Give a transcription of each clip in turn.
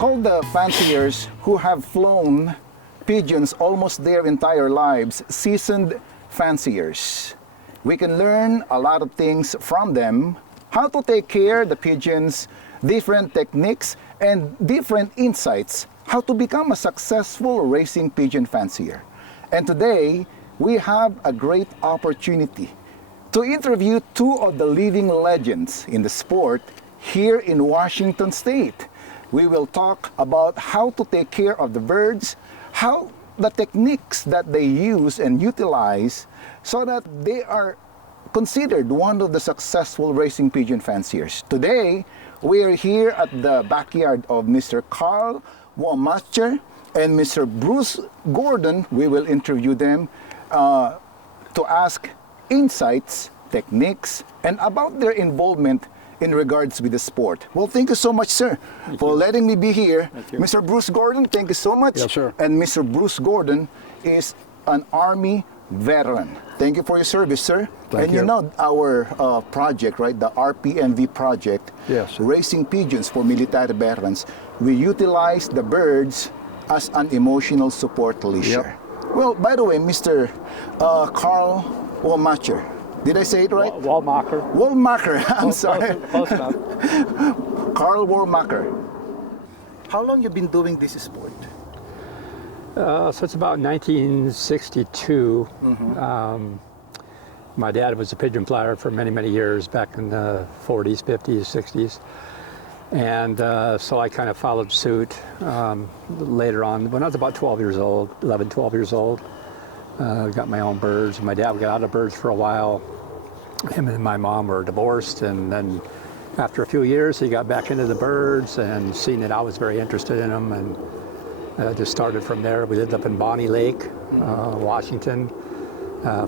call the fanciers who have flown pigeons almost their entire lives seasoned fanciers. We can learn a lot of things from them, how to take care of the pigeons, different techniques, and different insights, how to become a successful racing pigeon fancier. And today, we have a great opportunity to interview two of the living legends in the sport here in Washington State. We will talk about how to take care of the birds, how the techniques that they use and utilize so that they are considered one of the successful racing pigeon fanciers. Today, we are here at the backyard of Mr. Karl Wohlmacher and Mr. Bruce Gordon. We will interview them to ask insights, techniques, and about their involvement in regards with the sport. Well, thank you so much, sir, for letting me be here. Mr. Bruce Gordon, thank you so much. Yes, sir. And Mr. Bruce Gordon is an Army veteran. Thank you for your service, sir. Thank you you. know our project, right? The RPMV project, Yes. Raising Pigeons for Military Veterans. We utilize the birds as an emotional support leash. Well, by the way, Mr. Karl Wohlmacher, did I say it right? Wohlmacher. Wohlmacher, I'm sorry. Close enough. Karl Wohlmacher. How long you been doing this sport? So it's about 1962. My dad was a pigeon flyer for many, many years back in the 40s, 50s, 60s. And so I kind of followed suit later on. When I was about 12 years old, 11, 12 years old, got my own birds. My dad got out of birds for a while. Him and my mom were divorced, and then after a few years he got back into the birds and seen that I was very interested in them, and just started from there. We lived up in Bonnie Lake, Washington.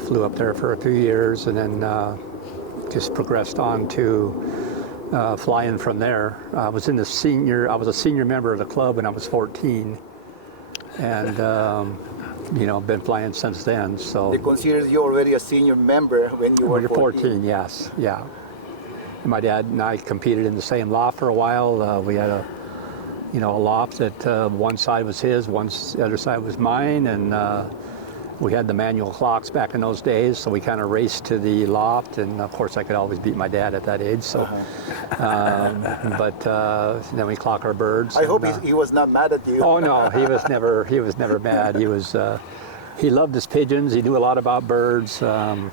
Flew up there for a few years, and then just progressed on to flying from there. I was a senior member of the club when I was 14, and you know, been flying since then. So They considered you already a senior member when you were 14, yes, yeah. And my dad and I competed in the same loft for a while. We had a loft that one side was his, the other side was mine, and we had the manual clocks back in those days, so we kind of raced to the loft, and of course I could always beat my dad at that age. So, but then we clock our birds. I hope he was not mad at you. Oh no, he was never mad. He loved his pigeons. He knew a lot about birds, but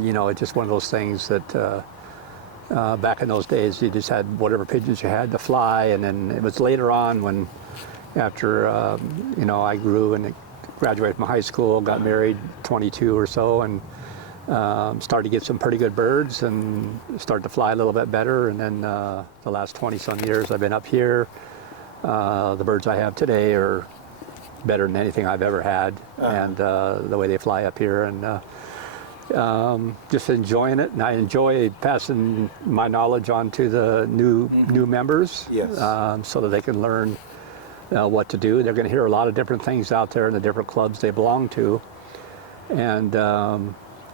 you know, it's just one of those things that back in those days you just had whatever pigeons you had to fly, and then it was later on when, after you know, I grew and graduated from high school, got married, 22 or so, and started to get some pretty good birds and started to fly a little bit better. And then the last 20-some years I've been up here. The birds I have today are better than anything I've ever had, and the way they fly up here, and just enjoying it. And I enjoy passing my knowledge on to the new members, so that they can learn what to do. They're going to hear a lot of different things out there in the different clubs they belong to, and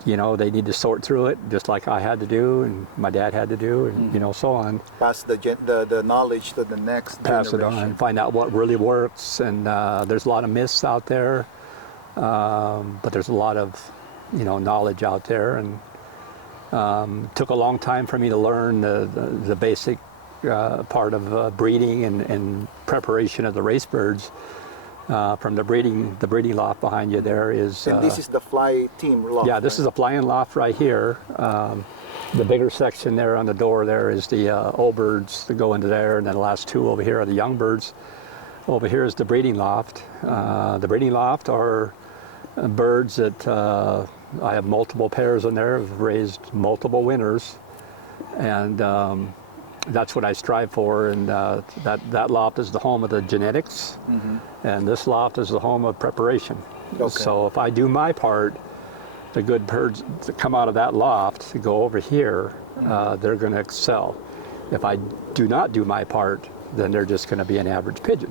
you know, they need to sort through it just like I had to do, and my dad had to do, and you know, so on. Pass the knowledge to the next Pass generation. it on, find out what really works, and there's a lot of myths out there, but there's a lot of, you know, knowledge out there, and took a long time for me to learn the basic part of breeding and preparation of the race birds. From the breeding loft behind you there is. And this is the fly team loft. Yeah, this is a flying loft right here. The bigger section there on the door there is the old birds that go into there, and then the last two over here are the young birds. Over here is the breeding loft. The breeding loft are birds that I have multiple pairs in there. I've raised multiple winners, and that's what I strive for, and that loft is the home of the genetics, and this loft is the home of preparation. So if I do my part, the good birds that come out of that loft to go over here, they're going to excel. If I do not do my part, then they're just going to be an average pigeon.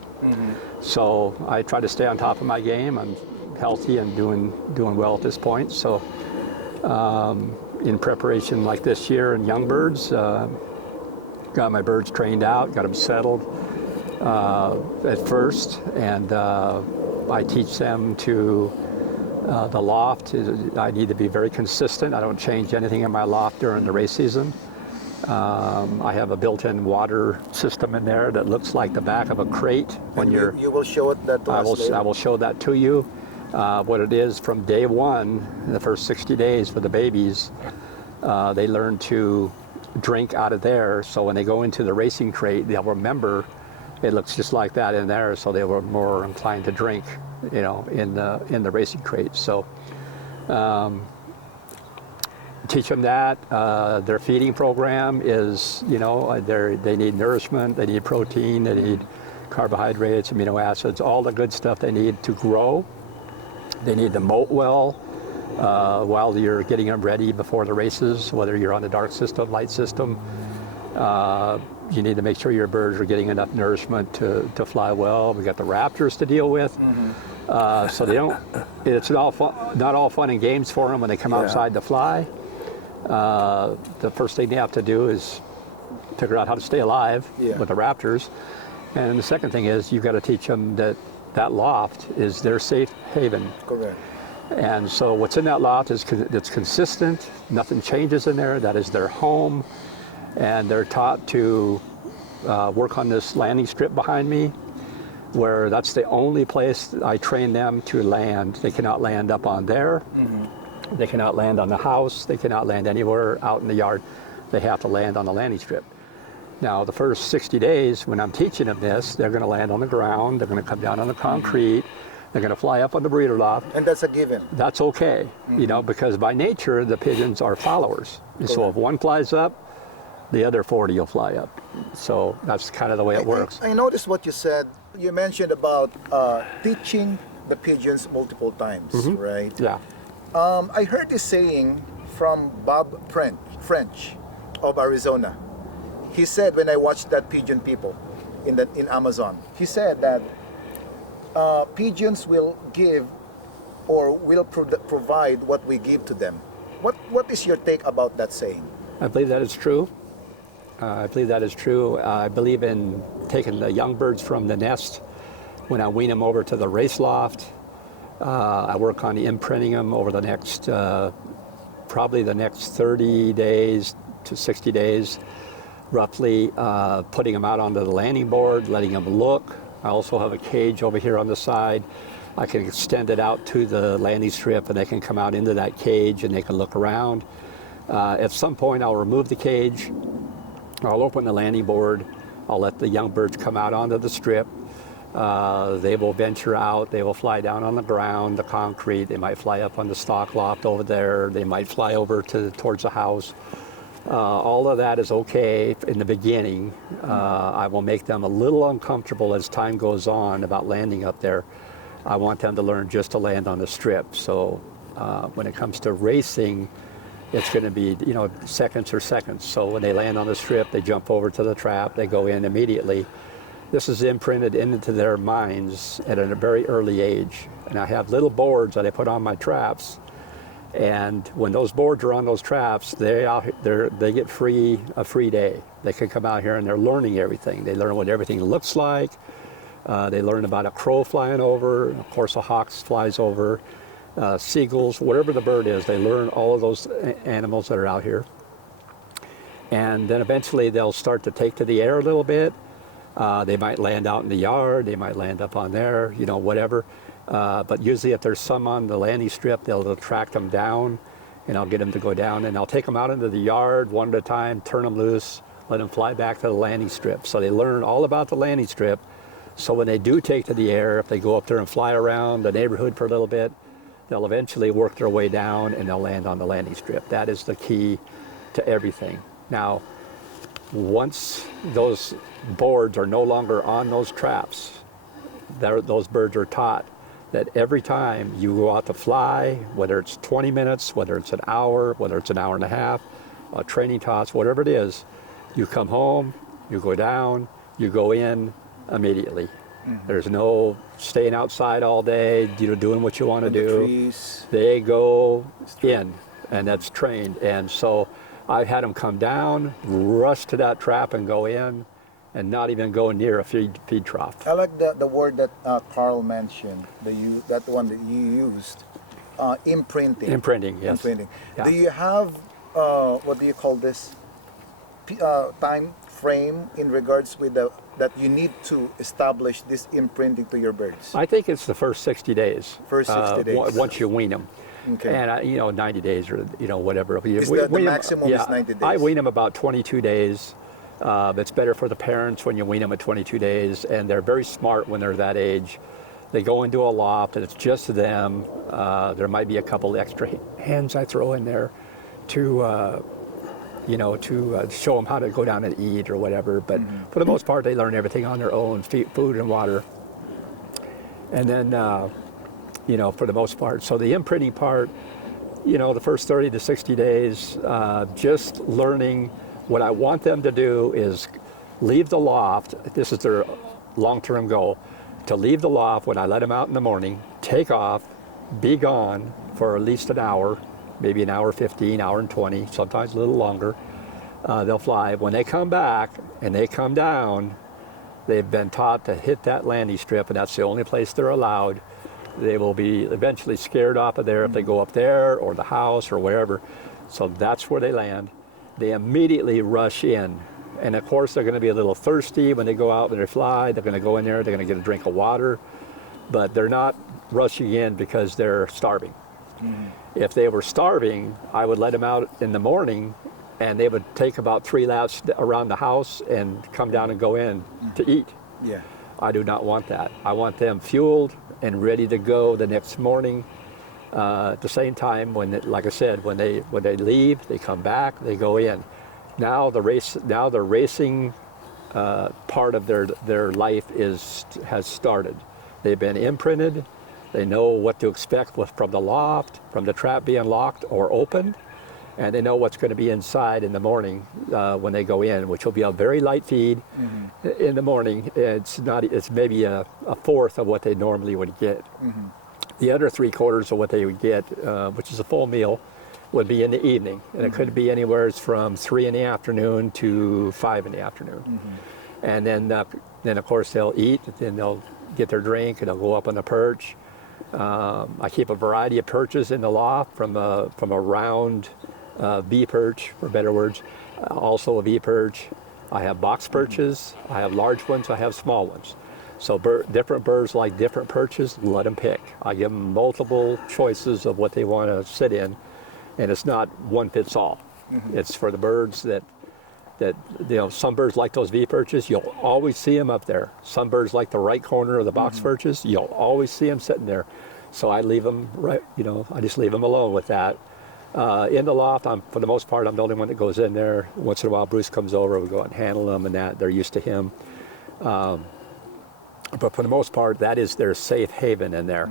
So I try to stay on top of my game. I'm healthy and doing well at this point. So in preparation like this year in young birds, got my birds trained out, got them settled, at first, and I teach them to the loft. I need to be very consistent. I don't change anything in my loft during the race season. I have a built-in water system in there that looks like the back of a crate. When you will show it that to us later? I will show that to you. What it is from day one, in the first 60 days for the babies, they learn to drink out of there. So when they go into the racing crate, they'll remember it looks just like that in there. So they were more inclined to drink, you know, in the racing crate. So teach them that. Their feeding program is, you know, they need nourishment, they need protein, they need carbohydrates, amino acids, all the good stuff they need to grow. They need to molt well while you're getting them ready before the races, whether you're on the dark system, light system. You need to make sure your birds are getting enough nourishment to fly well. We got the raptors to deal with. So they don't, it's not all fun and games for them when they come outside to fly. The first thing they have to do is figure out how to stay alive with the raptors. And the second thing is you've got to teach them that loft is their safe haven. Correct. And so what's in that loft is it's consistent, nothing changes in there, that is their home. And they're taught to work on this landing strip behind me, where that's the only place I train them to land. They cannot land up on there. They cannot land on the house. They cannot land anywhere out in the yard. They have to land on the landing strip. Now, the first 60 days, when I'm teaching them this, they're going to land on the ground. They're going to come down on the concrete. They're going to fly up on the breeder loft. And that's a given. That's okay, you know, because by nature, the pigeons are followers. So if one flies up, the other 40 will fly up. So that's kind of the way it works. I noticed what you said. You mentioned about teaching the pigeons multiple times, right? Yeah. I heard this saying from Bob French of Arizona. He said, when I watched that pigeon people in Amazon, he said that pigeons will give or will provide what we give to them. What is your take about that saying? I believe that is true. I believe that is true. I believe in taking the young birds from the nest. When I wean them over to the race loft, I work on imprinting them over the next, probably the next 30 days to 60 days, roughly, putting them out onto the landing board, letting them look. I also have a cage over here on the side. I can extend it out to the landing strip and they can come out into that cage and they can look around. At some point I'll remove the cage. I'll open the landing board. I'll let the young birds come out onto the strip. They will venture out. They will fly down on the ground, the concrete. They might fly up on the stock loft over there. They might fly over towards the house. All of that is okay in the beginning. I will make them a little uncomfortable as time goes on about landing up there. I want them to learn just to land on the strip. So when it comes to racing, it's going to be, you know, seconds or seconds. So when they land on the strip, they jump over to the trap, they go in immediately. This is imprinted into their minds at a very early age. And I have little boards that I put on my traps. And when those boards are on those traps, they get a free day. They can come out here and they're learning everything. They learn what everything looks like. They learn about a crow flying over. Of course, a hawk flies over. Seagulls, whatever the bird is, they learn all of those animals that are out here. And then eventually they'll start to take to the air a little bit. They might land out in the yard. They might land up on there, you know, whatever. But usually if there's some on the landing strip, they'll track them down, and I'll get them to go down, and I'll take them out into the yard one at a time, turn them loose, let them fly back to the landing strip. So they learn all about the landing strip. So when they do take to the air, if they go up there and fly around the neighborhood for a little bit, they'll eventually work their way down and they'll land on the landing strip. That is the key to everything. Now, once those boards are no longer on those traps, those birds are taught that every time you go out to fly, whether it's 20 minutes, whether it's an hour, whether it's an hour and a half, training toss, whatever it is, you come home, you go down, you go in immediately. There's no staying outside all day, doing what you want to do. They go in, and that's trained. And so I've had them come down, rush to that trap and go in, and not even go near a feed trough. I like the word that Karl mentioned, that one that you used, imprinting. Imprinting, yes. Imprinting. Yeah. Do you have, what do you call this, time frame in regards with that you need to establish this imprinting to your birds? I think it's the first 60 days. First 60 days. Once you wean them. Okay. And 90 days or whatever. Is that the maximum is 90 days? I wean them about 22 days. It's better for the parents when you wean them at 22 days, and they're very smart when they're that age. They go into a loft and it's just them. There might be a couple extra hens I throw in there to show them how to go down and eat or whatever. But for the most part, they learn everything on their own, food and water. And then, for the most part. So the imprinting part, the first 30 to 60 days, just learning. What I want them to do is leave the loft. This is their long-term goal, to leave the loft when I let them out in the morning, take off, be gone for at least an hour, maybe an hour 15, hour and 20, sometimes a little longer. They'll fly. When they come back and they come down, they've been taught to hit that landing strip, and that's the only place they're allowed. They will be eventually scared off of there if they go up there or the house or wherever. So that's where they land. They immediately rush in. And of course, they're going to be a little thirsty when they go out and they fly. They're going to go in there, they're going to get a drink of water, but they're not rushing in because they're starving. If they were starving, I would let them out in the morning, and they would take about 3 laps around the house and come down and go in to eat. Yeah. I do not want that. I want them fueled and ready to go the next morning. At the same time, like I said, when they leave, they come back, they go in. Now the racing part of their life has started. They've been imprinted. They know what to expect from the loft, from the trap being locked or opened, and they know what's going to be inside in the morning when they go in, which will be a very light feed in the morning. It's maybe a fourth of what they normally would get. The other 3/4 of what they would get, which is a full meal, would be in the evening, and it could be anywhere from 3 in the afternoon to 5 in the afternoon. And then of course they'll eat, then they'll get their drink, and they'll go up on the perch. I keep a variety of perches in the loft, from a round V perch, for better words, also a V perch. I have box perches, I have large ones, I have small ones. So different birds like different perches, let them pick. I give them multiple choices of what they want to sit in, and it's not one fits all. It's for the birds that some birds like those V perches, you'll always see them up there. Some birds like the right corner of the box perches, you'll always see them sitting there. So I leave them I just leave them alone with that. In the loft, for the most part, I'm the only one that goes in there. Once in a while, Bruce comes over, we go out and handle them, and that they're used to him. But for the most part, that is their safe haven in there.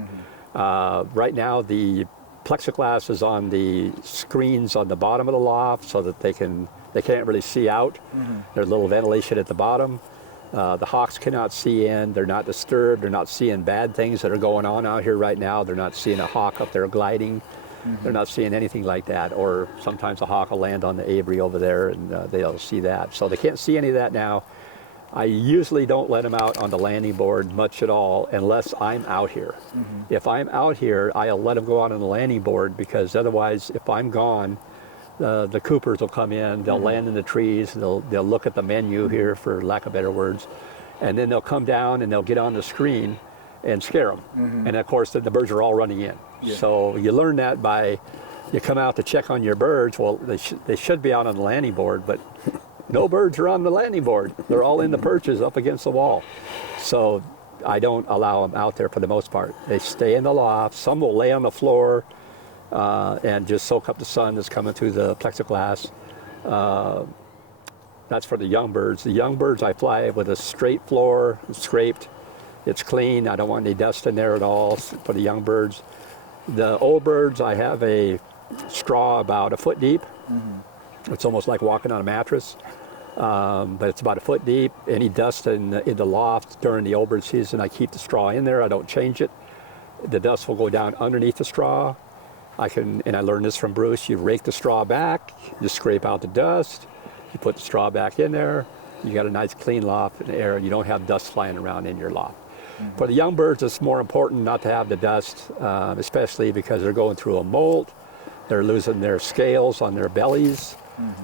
Right now, the plexiglass is on the screens on the bottom of the loft so that they can't really see out. There's a little ventilation at the bottom. The hawks cannot see in. They're not disturbed. They're not seeing bad things that are going on out here right now. They're not seeing a hawk up there gliding. They're not seeing anything like that. Or sometimes a hawk will land on the aviary over there, and they'll see that. So they can't see any of that now. I usually don't let them out on the landing board much at all unless I'm out here. If I'm out here, I'll let them go out on the landing board, because otherwise, if I'm gone, the coopers will come in, they'll land in the trees, they'll look at the menu here, for lack of better words, and then they'll come down and they'll get on the screen and scare them. And of course, then the birds are all running in. So you learn that by, you come out to check on your birds. Well, they should be out on the landing board, but no birds are on the landing board. They're all in the perches up against the wall. So I don't allow them out there for the most part. They stay in the loft. Some will lay on the floor and just soak up the sun that's coming through the plexiglass. That's for the young birds. The young birds, I fly with a straight floor, scraped. It's clean. I don't want any dust in there at all for the young birds. The old birds, I have a straw about a foot deep. It's almost like walking on a mattress, but it's about a foot deep. Any dust in the loft during the old bird season, I keep the straw in there. I don't change it. The dust will go down underneath the straw. And I learned this from Bruce, you rake the straw back, you scrape out the dust, you put the straw back in there, You got a nice clean loft and air. You don't have dust flying around in your loft. For the young birds, it's more important not to have the dust, especially because they're going through a molt. They're losing their scales on their bellies.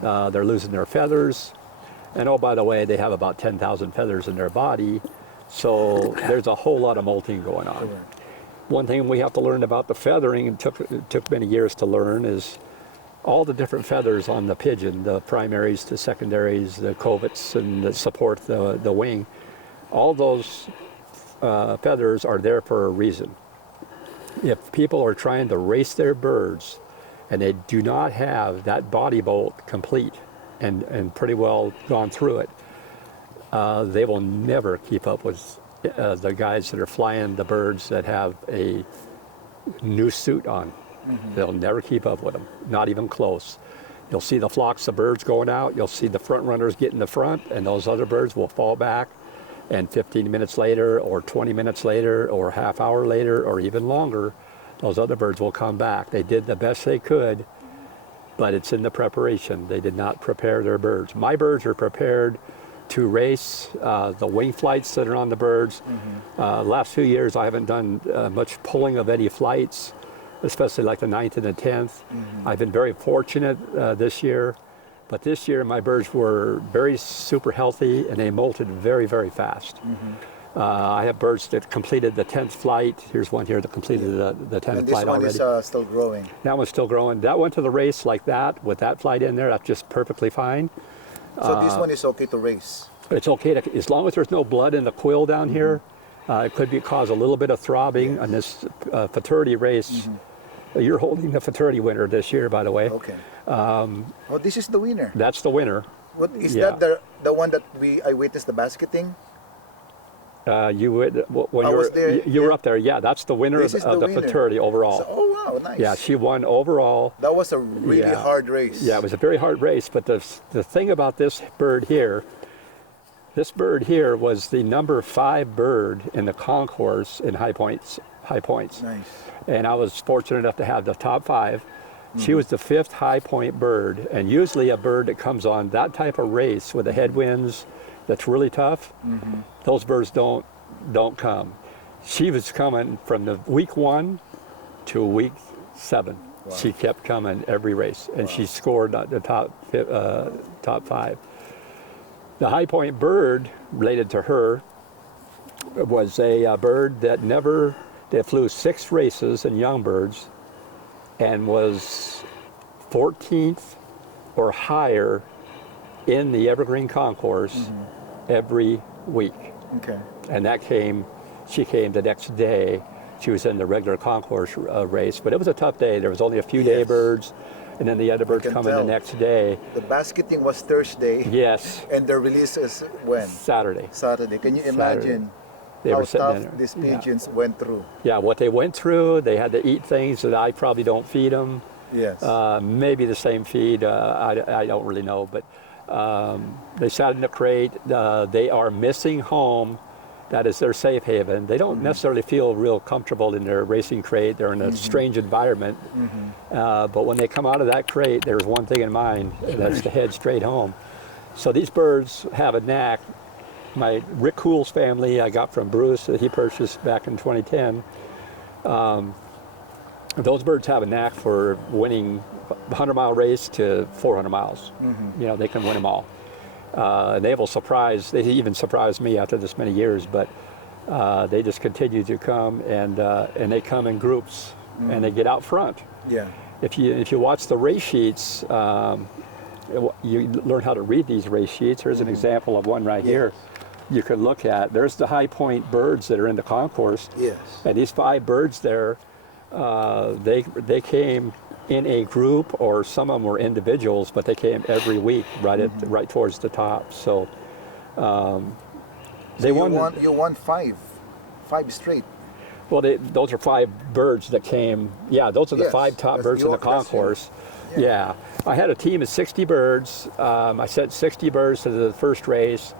They're losing their feathers. And oh, by the way, they have about 10,000 feathers in their body. So there's a whole lot of molting going on. One thing we have to learn about the feathering, and took many years to learn, is all the different feathers on the pigeon, the primaries, the secondaries, the coverts, and that support the wing. All those feathers are there for a reason. If people are trying to race their birds and they do not have that body bolt complete and pretty well gone through it, they will never keep up with the guys that are flying the birds that have a new suit on. They'll never keep up with them, not even close. You'll see the flocks of birds going out, you'll see the front runners get in the front, and those other birds will fall back, and 15 minutes later, or 20 minutes later, or a half hour later, or even longer, those other birds will come back. They did the best they could, but it's in the preparation. They did not prepare their birds. My birds are prepared to race the wing flights that are on the birds. Last few years, I haven't done much pulling of any flights, especially like the 9th and the 10th. I've been very fortunate this year, but this year my birds were very super healthy and they molted very, very fast. I have birds that completed the 10th flight. Here's one here that completed the 10th flight already. This one is still growing. That one's still growing. That went to the race like that, with that flight in there, that's just perfectly fine. So this one is okay to race? It's okay, as long as there's no blood in the quill down here. It could cause a little bit of throbbing on this futurity race. You're holding the futurity winner this year, by the way. Okay. Oh, this is the winner. That's the winner. What is that? The one that I witnessed the basketing? You there, were up there. Yeah, that's the winner of the futurity overall. So, oh wow, nice. Yeah, she won overall. That was a really hard race. Yeah, it was a very hard race. But the thing about this bird here was the number 5 bird in the concourse in High Points. Nice. And I was fortunate enough to have the top 5. She was the 5th High Point bird, and usually a bird that comes on that type of race with the headwinds that's really tough, those birds don't come. She was coming from the week 1 to week 7. Wow. She kept coming every race, and she scored the top 5. The High Point bird related to her was a bird that flew 6 races in young birds and was 14th or higher in the Evergreen Concourse every week. Okay. And she came the next day. She was in the regular concourse race, but it was a tough day. There was only a few day birds, and then the other birds come in the next day. The basketing was Thursday. Yes. And the release is when? Saturday. Can you imagine how tough these pigeons went through? Yeah, what they went through, they had to eat things that I probably don't feed them. Yes. Maybe the same feed, I don't really know, but they sat in a crate. They are missing home. That is their safe haven. They don't necessarily feel real comfortable in their racing crate. They're in a strange environment. But when they come out of that crate, there's one thing in mind, and that's to head straight home. So these birds have a knack. My Rick Cool's family I got from Bruce that he purchased back in 2010. Those birds have a knack for winning 100-mile race to 400 miles. You know, they can win them all. And they even surprised me after this many years, but they just continue to come, and they come in groups, and they get out front. Yeah. If you watch the race sheets, you learn how to read these race sheets. Here's an example of one right here. You can look at, there's the High Point birds that are in the concourse. Yes. And these 5 birds there, they came in a group, or some of them were individuals, but they came every week right towards the top. So they won. You won 5 straight. Well, those are 5 birds that came. Yeah, those are the 5 top birds in the concourse. Yeah, I had a team of 60 birds. I sent 60 birds to the first race.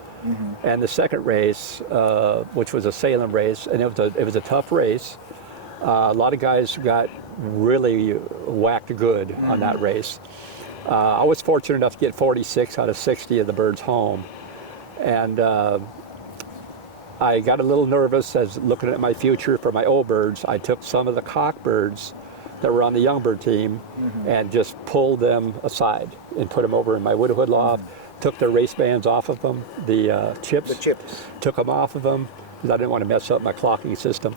And the second race, which was a Salem race, and it was a tough race. A lot of guys got really whacked good on that race. I was fortunate enough to get 46 out of 60 of the birds home. And I got a little nervous as looking at my future for my old birds. I took some of the cock birds that were on the young bird team and just pulled them aside and put them over in my widowhood loft, took their race bands off of them, the chips. The chips. Took them off of them because I didn't want to mess up my clocking system.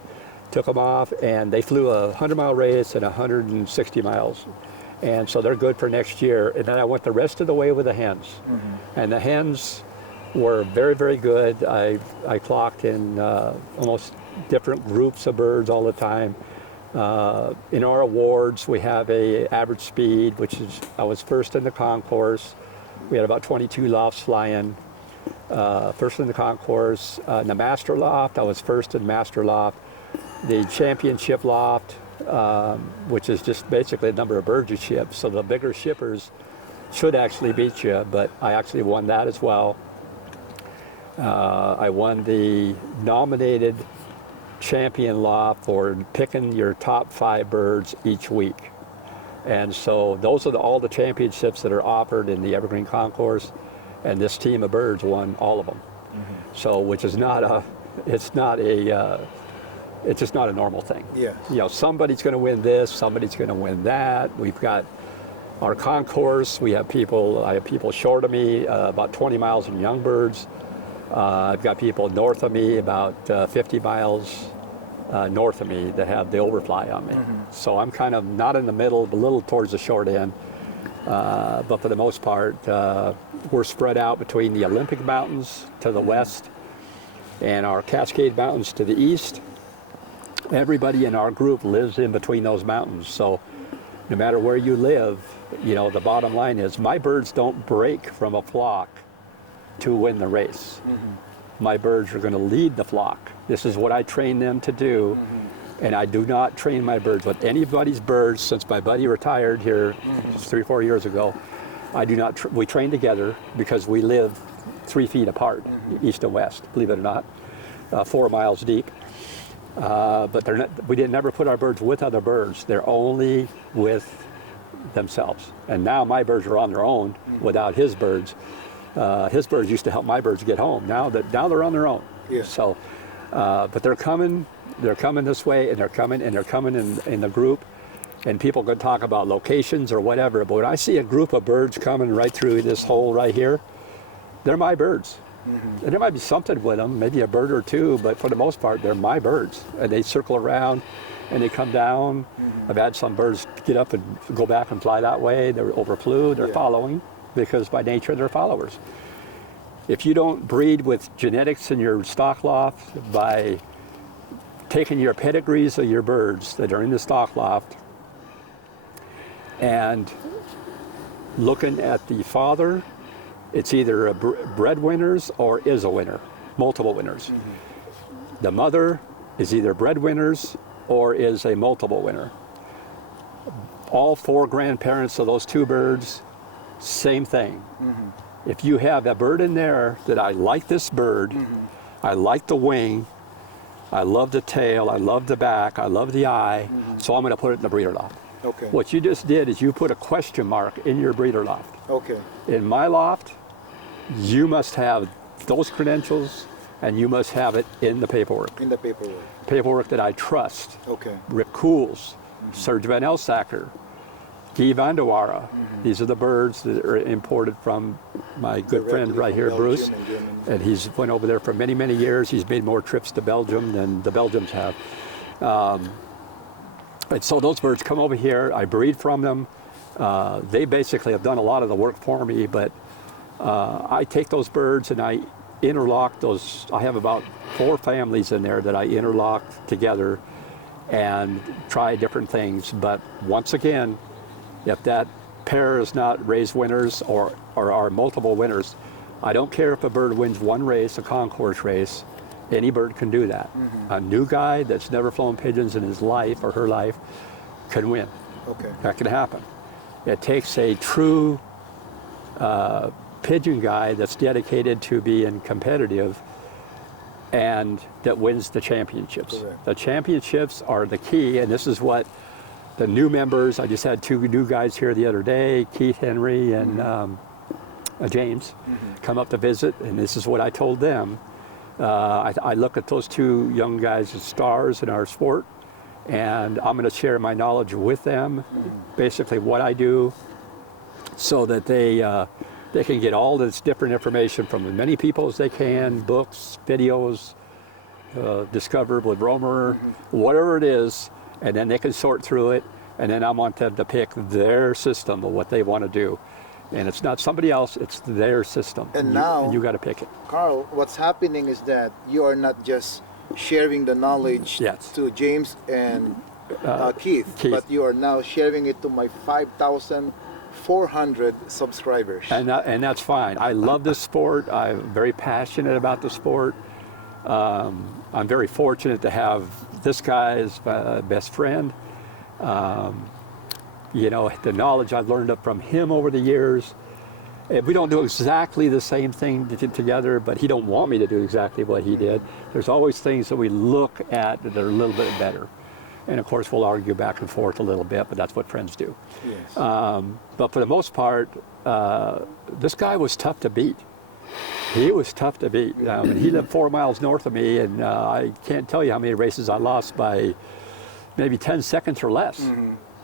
Took them off, and they flew a 100-mile race and 160 miles. And so they're good for next year. And then I went the rest of the way with the hens. And the hens were very, very good. I clocked in almost different groups of birds all the time. In our awards, we have a average speed, which is, I was first in the concourse. We had about 22 lofts flying. First in the concourse. In the master loft, I was first in master loft. The championship loft, which is just basically the number of birds you ship. So the bigger shippers should actually beat you, but I actually won that as well. I won the nominated champion loft for picking your top 5 birds each week. And so those are all the championships that are offered in the Evergreen Concourse, and this team of birds won all of them. So, which is not it's just not a normal thing. Yeah. You know, somebody's going to win this, somebody's going to win that. We've got our concourse. I have people short of me, about 20 miles in young birds. I've got people north of me, about 50 miles north of me, that have the overfly on me. So I'm kind of not in the middle, but a little towards the short end. But for the most part, we're spread out between the Olympic Mountains to the west and our Cascade Mountains to the east. Everybody in our group lives in between those mountains. So no matter where you live, you know, the bottom line is my birds don't break from a flock to win the race. My birds are going to lead the flock. This is what I train them to do. And I do not train my birds with anybody's birds since my buddy retired here 3 or 4 years ago. I do not, we train together because we live 3 feet apart, east and west, believe it or not, 4 miles deep. But they're not, we didn't never put our birds with other birds. They're only with themselves. And now my birds are on their own without his birds. His birds used to help my birds get home. Now they're on their own. Yeah. So, but they're coming this way, and they're coming in the group. And people can talk about locations or whatever, but when I see a group of birds coming right through this hole right here, they're my birds. And there might be something with them, maybe a bird or two, but for the most part, they're my birds. And they circle around and they come down. I've had some birds get up and go back and fly that way. They're overflew, they're following, because by nature they're followers. If you don't breed with genetics in your stock loft by taking your pedigrees of your birds that are in the stock loft and looking at the father, it's either a breadwinners or is a winner, multiple winners. The mother is either breadwinners or is a multiple winner. All 4 grandparents of those 2 birds, same thing. If you have a bird in there that I like this bird, I like the wing, I love the tail, I love the back, I love the eye, so I'm going to put it in the breeder loft. Okay. What you just did is you put a question mark in your breeder loft. Okay. In my loft, you must have those credentials, and you must have it in the paperwork. In the paperwork. Paperwork that I trust. Okay. Rick Cools, Serge Van Elsacker, Guy Van de Wara. These are the birds that are imported from my good friend right here, Bruce. And he's went over there for many, many years. He's made more trips to Belgium than the Belgians have. And so those birds come over here, I breed from them. They basically have done a lot of the work for me, but I take those birds and I interlock those. I have about 4 families in there that I interlock together and try different things. But once again, if that pair is not raised winners or are multiple winners, I don't care if a bird wins 1 race, a concourse race. Any bird can do that. A new guy that's never flown pigeons in his life or her life can win. Okay. That can happen. It takes a true pigeon guy that's dedicated to being competitive and that wins the championships. Correct. The championships are the key, and this is what the new members, I just had 2 new guys here the other day, Keith Henry and James, come up to visit, and this is what I told them. I look at those two young guys as stars in our sport, and I'm going to share my knowledge with them, basically what I do, so that they can get all this different information from as many people as they can, books, videos, Discover with Romer, whatever it is, and then they can sort through it, and then I want them to pick their system of what they want to do. And it's not somebody else, it's their system. And now, you got to pick it. Karl, what's happening is that you are not just sharing the knowledge to James and Keith, but you are now sharing it to my 5,400 subscribers. And that's fine. I love this sport. I'm very passionate about the sport. I'm very fortunate to have this guy as my best friend. You know, the knowledge I've learned up from him over the years. We don't do exactly the same thing together, but he don't want me to do exactly what he did. There's always things that we look at that are a little bit better. And of course, we'll argue back and forth a little bit, but that's what friends do. Yes. But for the most part, this guy was tough to beat. He was tough to beat. He lived 4 miles north of me, and I can't tell you how many races I lost by maybe 10 seconds or less.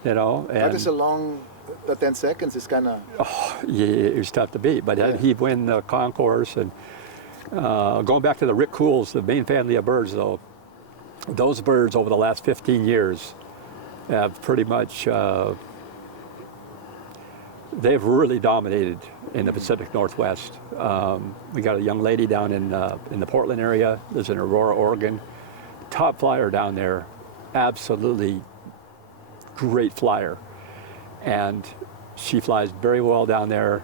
You know, and that is a long. The 10 seconds is kind of. Oh, yeah, it was tough to beat, but he'd win the concourse. And going back to the Rick Cools, the main family of birds, though, those birds over the last 15 years have pretty much. They've really dominated in the Pacific Northwest. We got a young lady down in the Portland area, lives in Aurora, Oregon. Top flyer down there, absolutely great flyer. And she flies very well down there.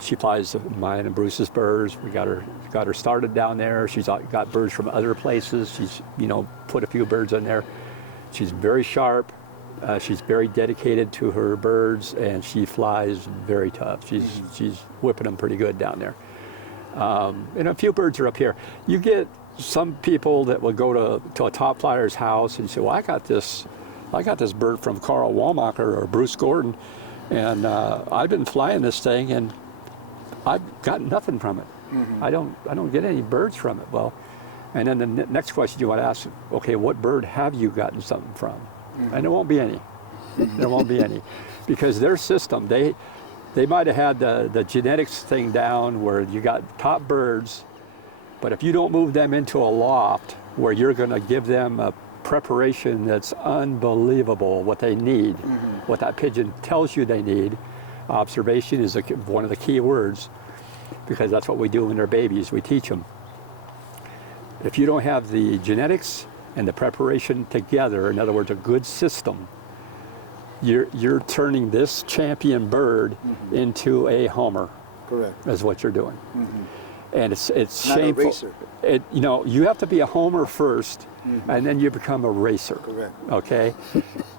She flies mine and Bruce's birds. We got her started down there. She's got birds from other places. She's put a few birds in there. She's very sharp. She's very dedicated to her birds, and she flies very tough. She's whipping them pretty good down there. And a few birds are up here. You get some people that will go to a top flyer's house and say, "Well, I got this bird from Karl Wohlmacher or Bruce Gordon, and I've been flying this thing, and I've got nothing from it. I don't get any birds from it." Well, and then the next question you want to ask, okay, what bird have you gotten something from? And there won't be any. There won't be any, because their system, they might have had the genetics thing down where you got top birds, but if you don't move them into a loft where you're going to give them a preparation that's unbelievable, what they need, what that pigeon tells you they need. Observation is one of the key words, because that's what we do when they're babies. We teach them. If you don't have the genetics and the preparation together, in other words, a good system, you're turning this champion bird into a homer. Correct. Is what you're doing. And it's not shameful. A racer. You have to be a homer first, and then you become a racer. Correct. Okay?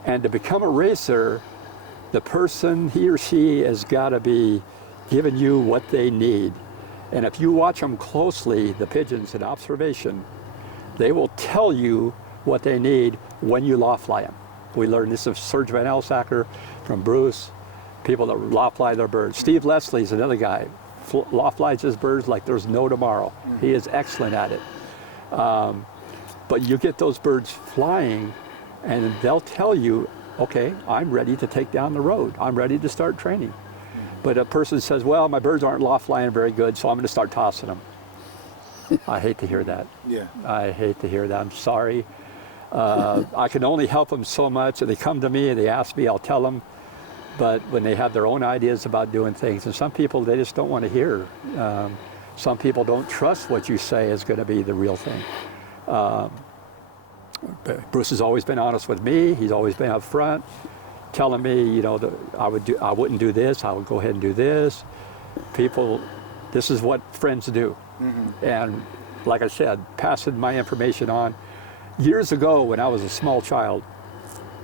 And to become a racer, the person, he or she, has got to be giving you what they need. And if you watch them closely, the pigeons in observation, they will tell you what they need when you loft fly them. We learned this of Serge Van Elsacker, from Bruce, people that loft fly their birds. Steve Leslie's another guy. Loft flies his birds like there's no tomorrow. He is excellent at it. But you get those birds flying, and they'll tell you, okay, I'm ready to take down the road. I'm ready to start training. But a person says, well, my birds aren't loft flying very good, so I'm going to start tossing them. I hate to hear that. Yeah. I hate to hear that. I'm sorry. I can only help them so much. They come to me and they ask me, I'll tell them. But when they have their own ideas about doing things, and some people, they just don't want to hear. Some people don't trust what you say is going to be the real thing. Bruce has always been honest with me. He's always been up front, telling me, I wouldn't do this. I would go ahead and do this. People, this is what friends do. And like I said, passing my information on. Years ago, when I was a small child,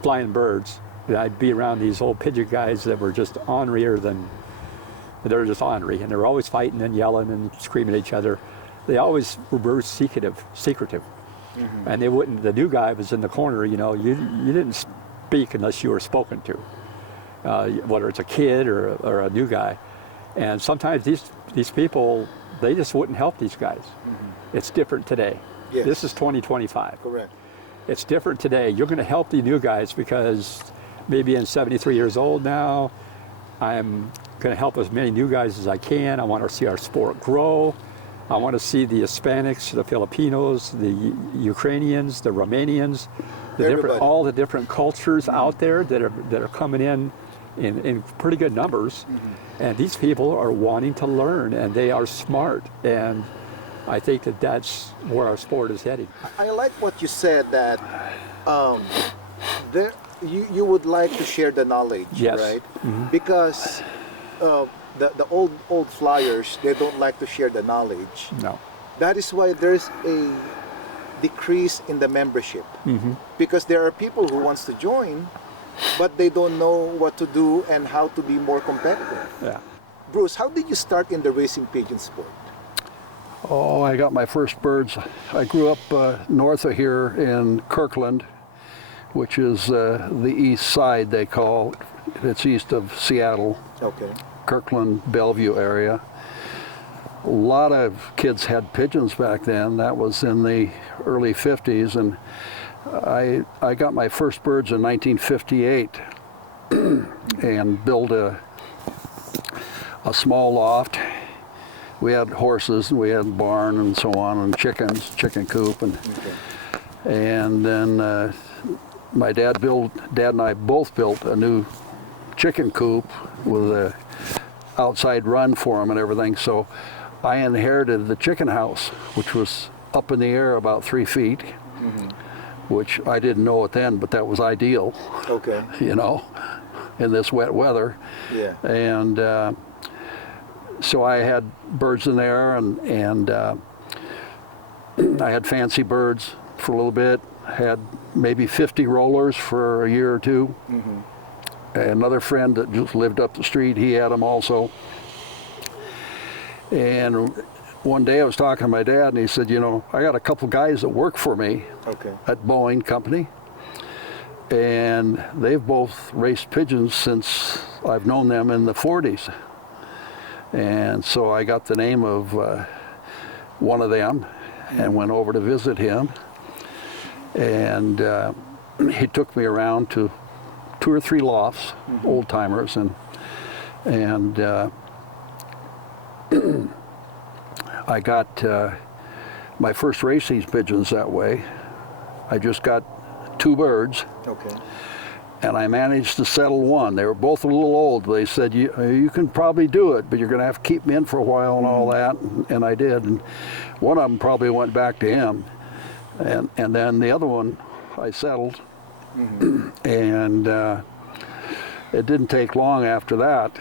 flying birds, I'd be around these old pigeon guys that were just ornerier than, they're just ornery, and they were always fighting and yelling and screaming at each other. They always were very secretive. And they wouldn't, the new guy was in the corner, you didn't speak unless you were spoken to, whether it's a kid or a new guy. And sometimes these people, they just wouldn't help these guys. It's different today. Yes. This is 2025. Correct. It's different today. You're going to help the new guys because maybe I'm 73 years old now. I'm going to help as many new guys as I can. I want to see our sport grow. I want to see the Hispanics, the Filipinos, the Ukrainians, the Romanians, all the different cultures out there that are coming in pretty good numbers. And these people are wanting to learn, and they are smart. And I think that's where our sport is heading. I like what you said, that you would like to share the knowledge, yes. right? Because the old flyers, they don't like to share the knowledge. No. That is why there's a decrease in the membership, because there are people who wants to join, but they don't know what to do and how to be more competitive. Yeah. Bruce, how did you start in the racing pigeon sport? Oh, I got my first birds. I grew up north of here in Kirkland, which is the east side, they call it. It's east of Seattle. Okay. Kirkland, Bellevue area. A lot of kids had pigeons back then. That was in the early 50s, and I got my first birds in 1958 and built a small loft. We had horses, and we had a barn and so on, and chickens, chicken coop, and then my dad and I both built a new chicken coop with a outside run for them and everything. So I inherited the chicken house, which was up in the air about 3 feet, which I didn't know it then, but that was ideal. Okay. You know, in this wet weather. Yeah. And so I had birds in there, and I had fancy birds for a little bit. Had maybe 50 rollers for a year or two. Another friend that just lived up the street, he had them also. And one day I was talking to my dad, and he said, you know, I got a couple guys that work for me at Boeing Company, and they've both raced pigeons since I've known them in the 40s. And so I got the name of one of them and went over to visit him. And he took me around to 2 or 3 lofts, old timers, and I got my first racing pigeons that way. I just got 2 birds. Okay. And I managed to settle one. They were both a little old. They said, you can probably do it, but you're going to have to keep me in for a while and all that. And I did. And one of them probably went back to him. And then the other one I settled. And it didn't take long after that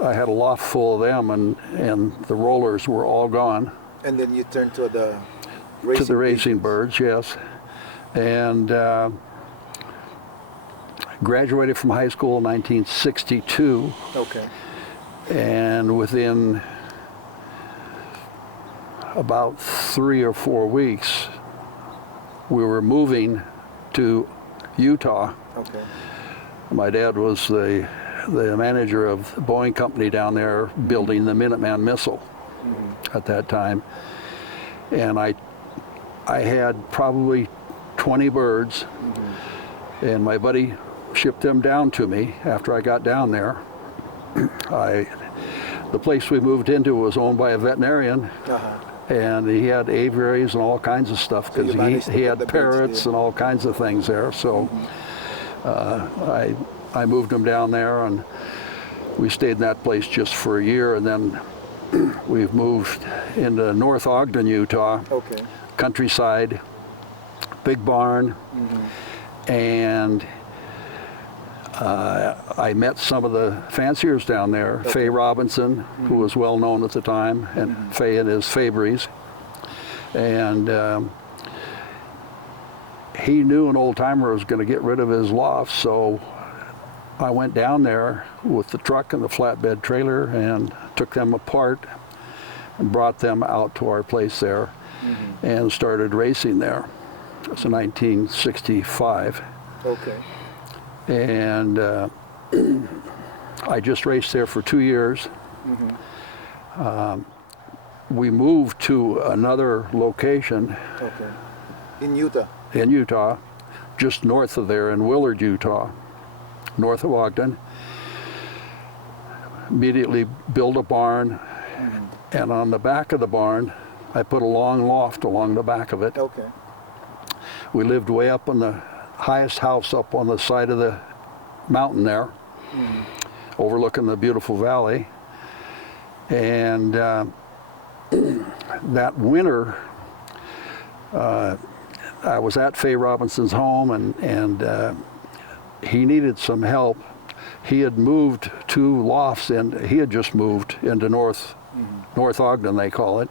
I had a loft full of them, and the rollers were all gone. And then you turned to the racing birds, yes. And graduated from high school in 1962. Okay. And within about 3 or 4 weeks, we were moving to Utah. Okay. My dad was the manager of the Boeing Company down there, building the Minuteman missile at that time. And I had probably 20 birds, and my buddy shipped them down to me after I got down there. The place we moved into was owned by a veterinarian, and he had aviaries and all kinds of stuff, because he had parrots and all kinds of things there. So I moved them down there, and we stayed in that place just for a year, and then we've moved into North Ogden, Utah, countryside, big barn, and I met some of the fanciers down there. Fay Robinson, who was well known at the time, and Fay and his Fabries. And he knew an old timer was going to get rid of his loft, so I went down there with the truck and the flatbed trailer and took them apart and brought them out to our place there and started racing there. It was in 1965. Okay. And I just raced there for 2 years We moved to another location Okay. In Utah. in Utah, just north of there in Willard, Utah, north of Ogden. Immediately built a barn, and on the back of the barn, I put a long loft along the back of it. Okay. We lived way up on the highest house up on the side of the mountain there, overlooking the beautiful valley. And that winter, I was at Fay Robinson's home, and he needed some help. He had moved 2 lofts, and he had just moved into North Ogden, they call it,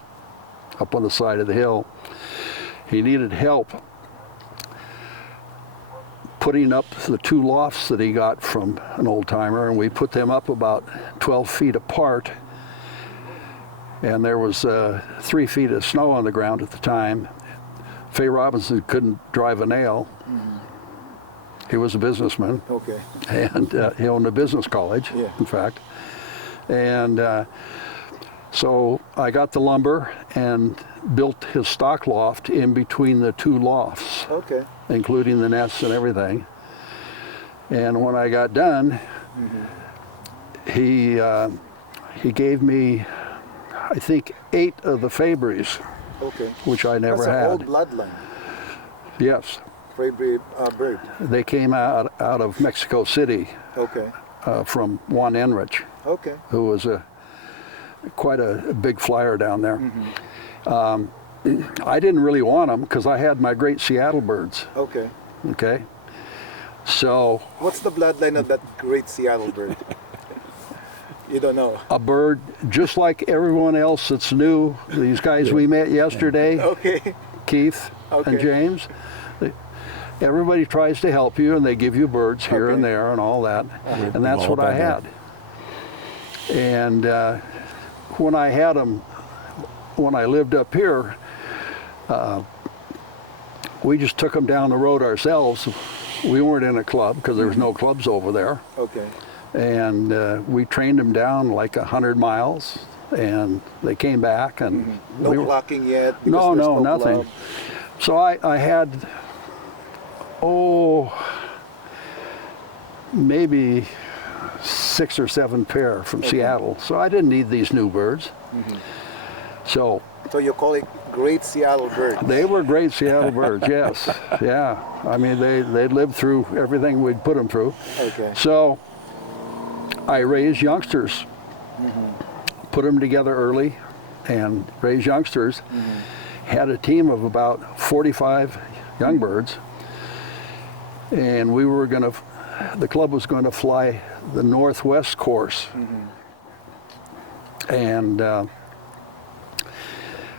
up on the side of the hill. He needed help putting up the 2 lofts that he got from an old timer, and we put them up about 12 feet apart. And there was 3 feet of snow on the ground at the time. Fay Robinson couldn't drive a nail. He was a businessman. Okay. And he owned a business college, Yeah. in fact. And so I got the lumber and built his stock loft in between the 2 lofts, Okay. including the nests and everything. And when I got done, he gave me, I think, 8 of the Fabries, Okay. which I never That's an had. old bloodline. Yes, Favorite bird. they came out of Mexico City Okay. from Juan Enrich, Okay. who was quite a big flyer down there. I didn't really want them because I had my great Seattle birds. Okay. Okay, so What's the bloodline of that great Seattle bird? You don't know. a bird just like everyone else that's new. These guys we met yesterday, Okay. Keith Okay. and James. Everybody tries to help you, and they give you birds here and Okay. there and all that, and that's all what I about had. And when I had them, when I lived up here, we just took them down the road ourselves. We weren't in a club because there was no clubs over there, Okay. and we trained them down like 100 miles, and they came back, and No we were, plucking yet. because no, there's no, nothing. club. So I had, maybe 6 or 7 pair from Seattle. So I didn't need these new birds. So So you call it great Seattle bird. they were great Seattle birds, yes. Yeah, I mean, they lived through everything we'd put them through. Okay. So I raised youngsters, put them together early and raised youngsters. Had a team of about 45 young birds, and we were going to, the club was going to fly the Northwest course. And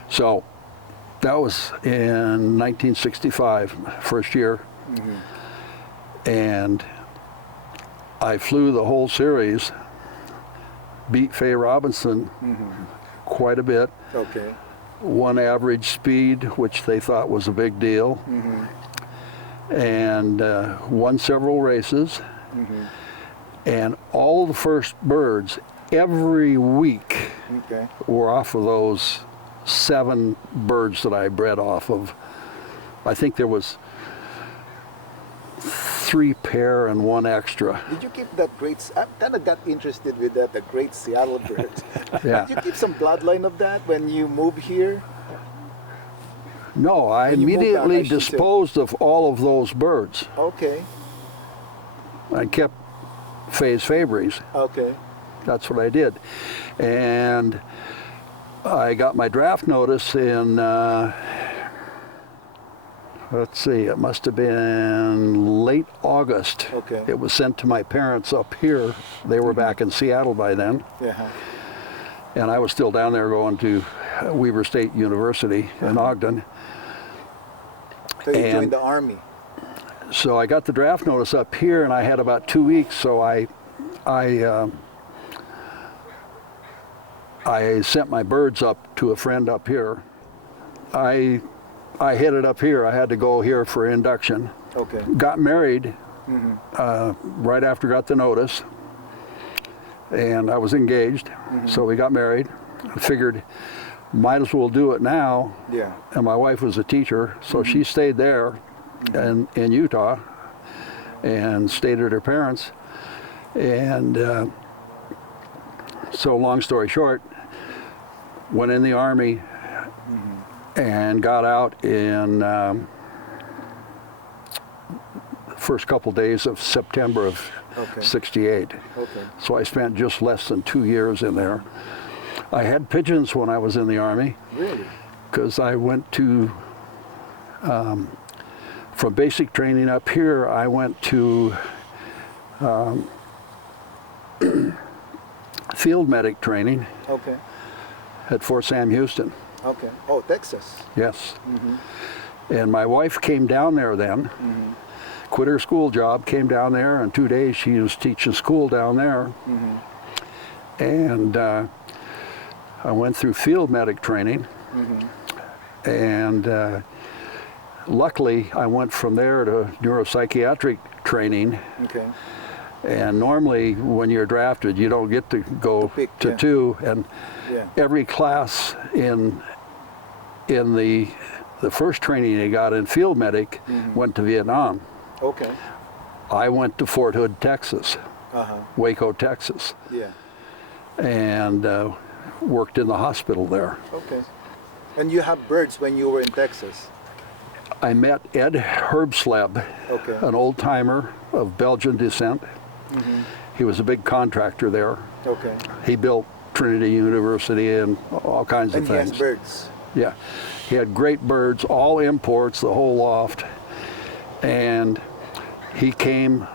so that was in 1965, first year. And I flew the whole series, beat Fay Robinson quite a bit, Okay. won average speed, which they thought was a big deal, and won several races. And all the first birds every week Okay. were off of those 7 birds that I bred off of. I think there was 3 pair and 1 extra. Did you keep that great? I kind of got interested with that, the great Seattle bird. Yeah. Did you keep some bloodline of that when you moved here? No, I When you moved out, immediately I should say. disposed of all of those birds. Okay. I kept Fay's Fabries. Okay. That's what I did. And I got my draft notice in, let's see, it must have been late August. Okay. It was sent to my parents up here. They were back in Seattle by then. Yeah. And I was still down there going to Weber State University in Ogden. So you And- joined the army. So I got the draft notice up here, and I had about 2 weeks. So I sent my birds up to a friend up here. I headed up here. I had to go here for induction. Okay. Got married right after got the notice, and I was engaged, so we got married. I figured might as well do it now. Yeah. And my wife was a teacher, so she stayed there in Utah and stayed at her parents. And so long story short, went in the Army and got out in first couple days of September of Okay. 68. Okay. So I spent just less than 2 years in there. I had pigeons when I was in the Army Really? because I went to, from basic training up here, I went to field medic training Okay. at Fort Sam Houston. Okay. Oh, Texas. Yes. And my wife came down there then, quit her school job, came down there, and 2 days she was teaching school down there. And I went through field medic training, and luckily I went from there to neuropsychiatric training. Okay. And normally when you're drafted, you don't get to go To pick, to yeah. 2, and Yeah. every class in the first training they got in field medic went to Vietnam. Okay. I went to Fort Hood, Texas, Uh-huh. Waco, Texas, Yeah. and worked in the hospital there. Okay. And you have birds when you were in Texas? I met Ed Herbsleb, Okay. an old timer of Belgian descent. He was a big contractor there. Okay. He built Trinity University and all kinds And of he things. has birds? Yeah, he had great birds, all imports, the whole loft, and he came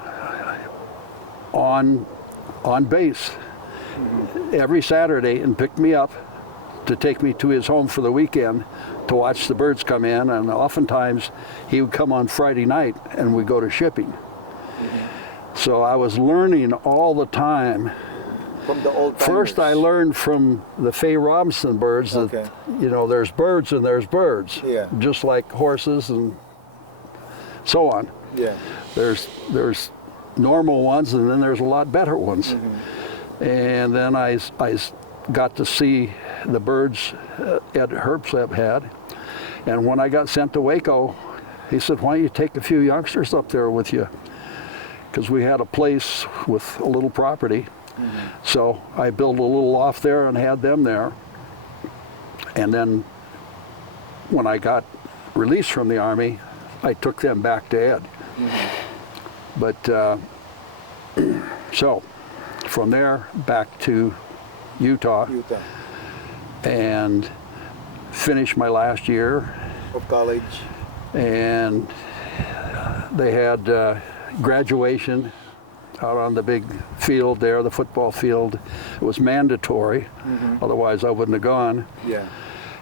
on base every Saturday and picked me up to take me to his home for the weekend to watch the birds come in, and oftentimes he would come on Friday night and we'd go to shipping. So I was learning all the time. From the old timers? First, I learned from the Faye Robinson birds that, Okay. you know, there's birds and there's birds. Yeah. Just like horses and so on. Yeah. There's normal ones, and then there's a lot better ones. And then I got to see the birds Ed Herbsleb had. And when I got sent to Waco, he said, why don't you take a few youngsters up there with you? Because we had a place with a little property. So I built a little loft there and had them there. And then when I got released from the Army, I took them back to Ed. But so from there back to Utah Utah. and finished my last year. Of college? And they had graduation out on the big field there, the football field. It was mandatory, otherwise I wouldn't have gone. Yeah.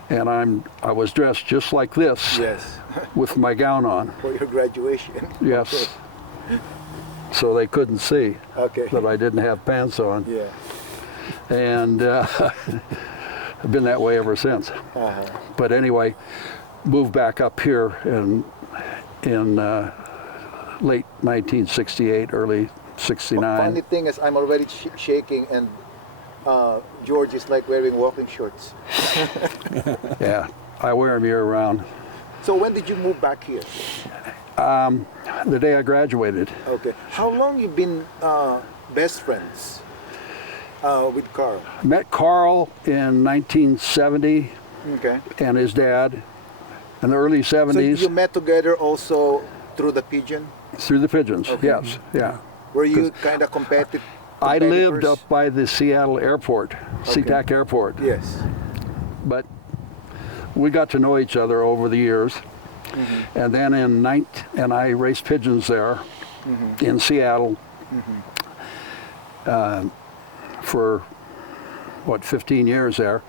And I was dressed just like this, Yes. with my gown on. For your graduation? Yes. So they couldn't see Okay. that I didn't have pants on. Yeah. And I've been that way ever since. Uh-huh. But anyway, moved back up here in late 1968, early 69. Funny thing is, I'm already shaking, and George is like wearing walking shorts. Yeah, I wear them year round. So when did you move back here? The day I graduated. Okay. How long you been best friends with Karl? I met Karl in 1970 Okay. and his dad in the early 70s. So you met together also through the Pigeon? Through the Pigeons, Okay. yes, yeah. Were you kind of competitive? I lived competitors? up by the Seattle airport, SeaTac Airport. Yes. But we got to know each other over the years. And then and I raced pigeons there in Seattle for, 15 years there.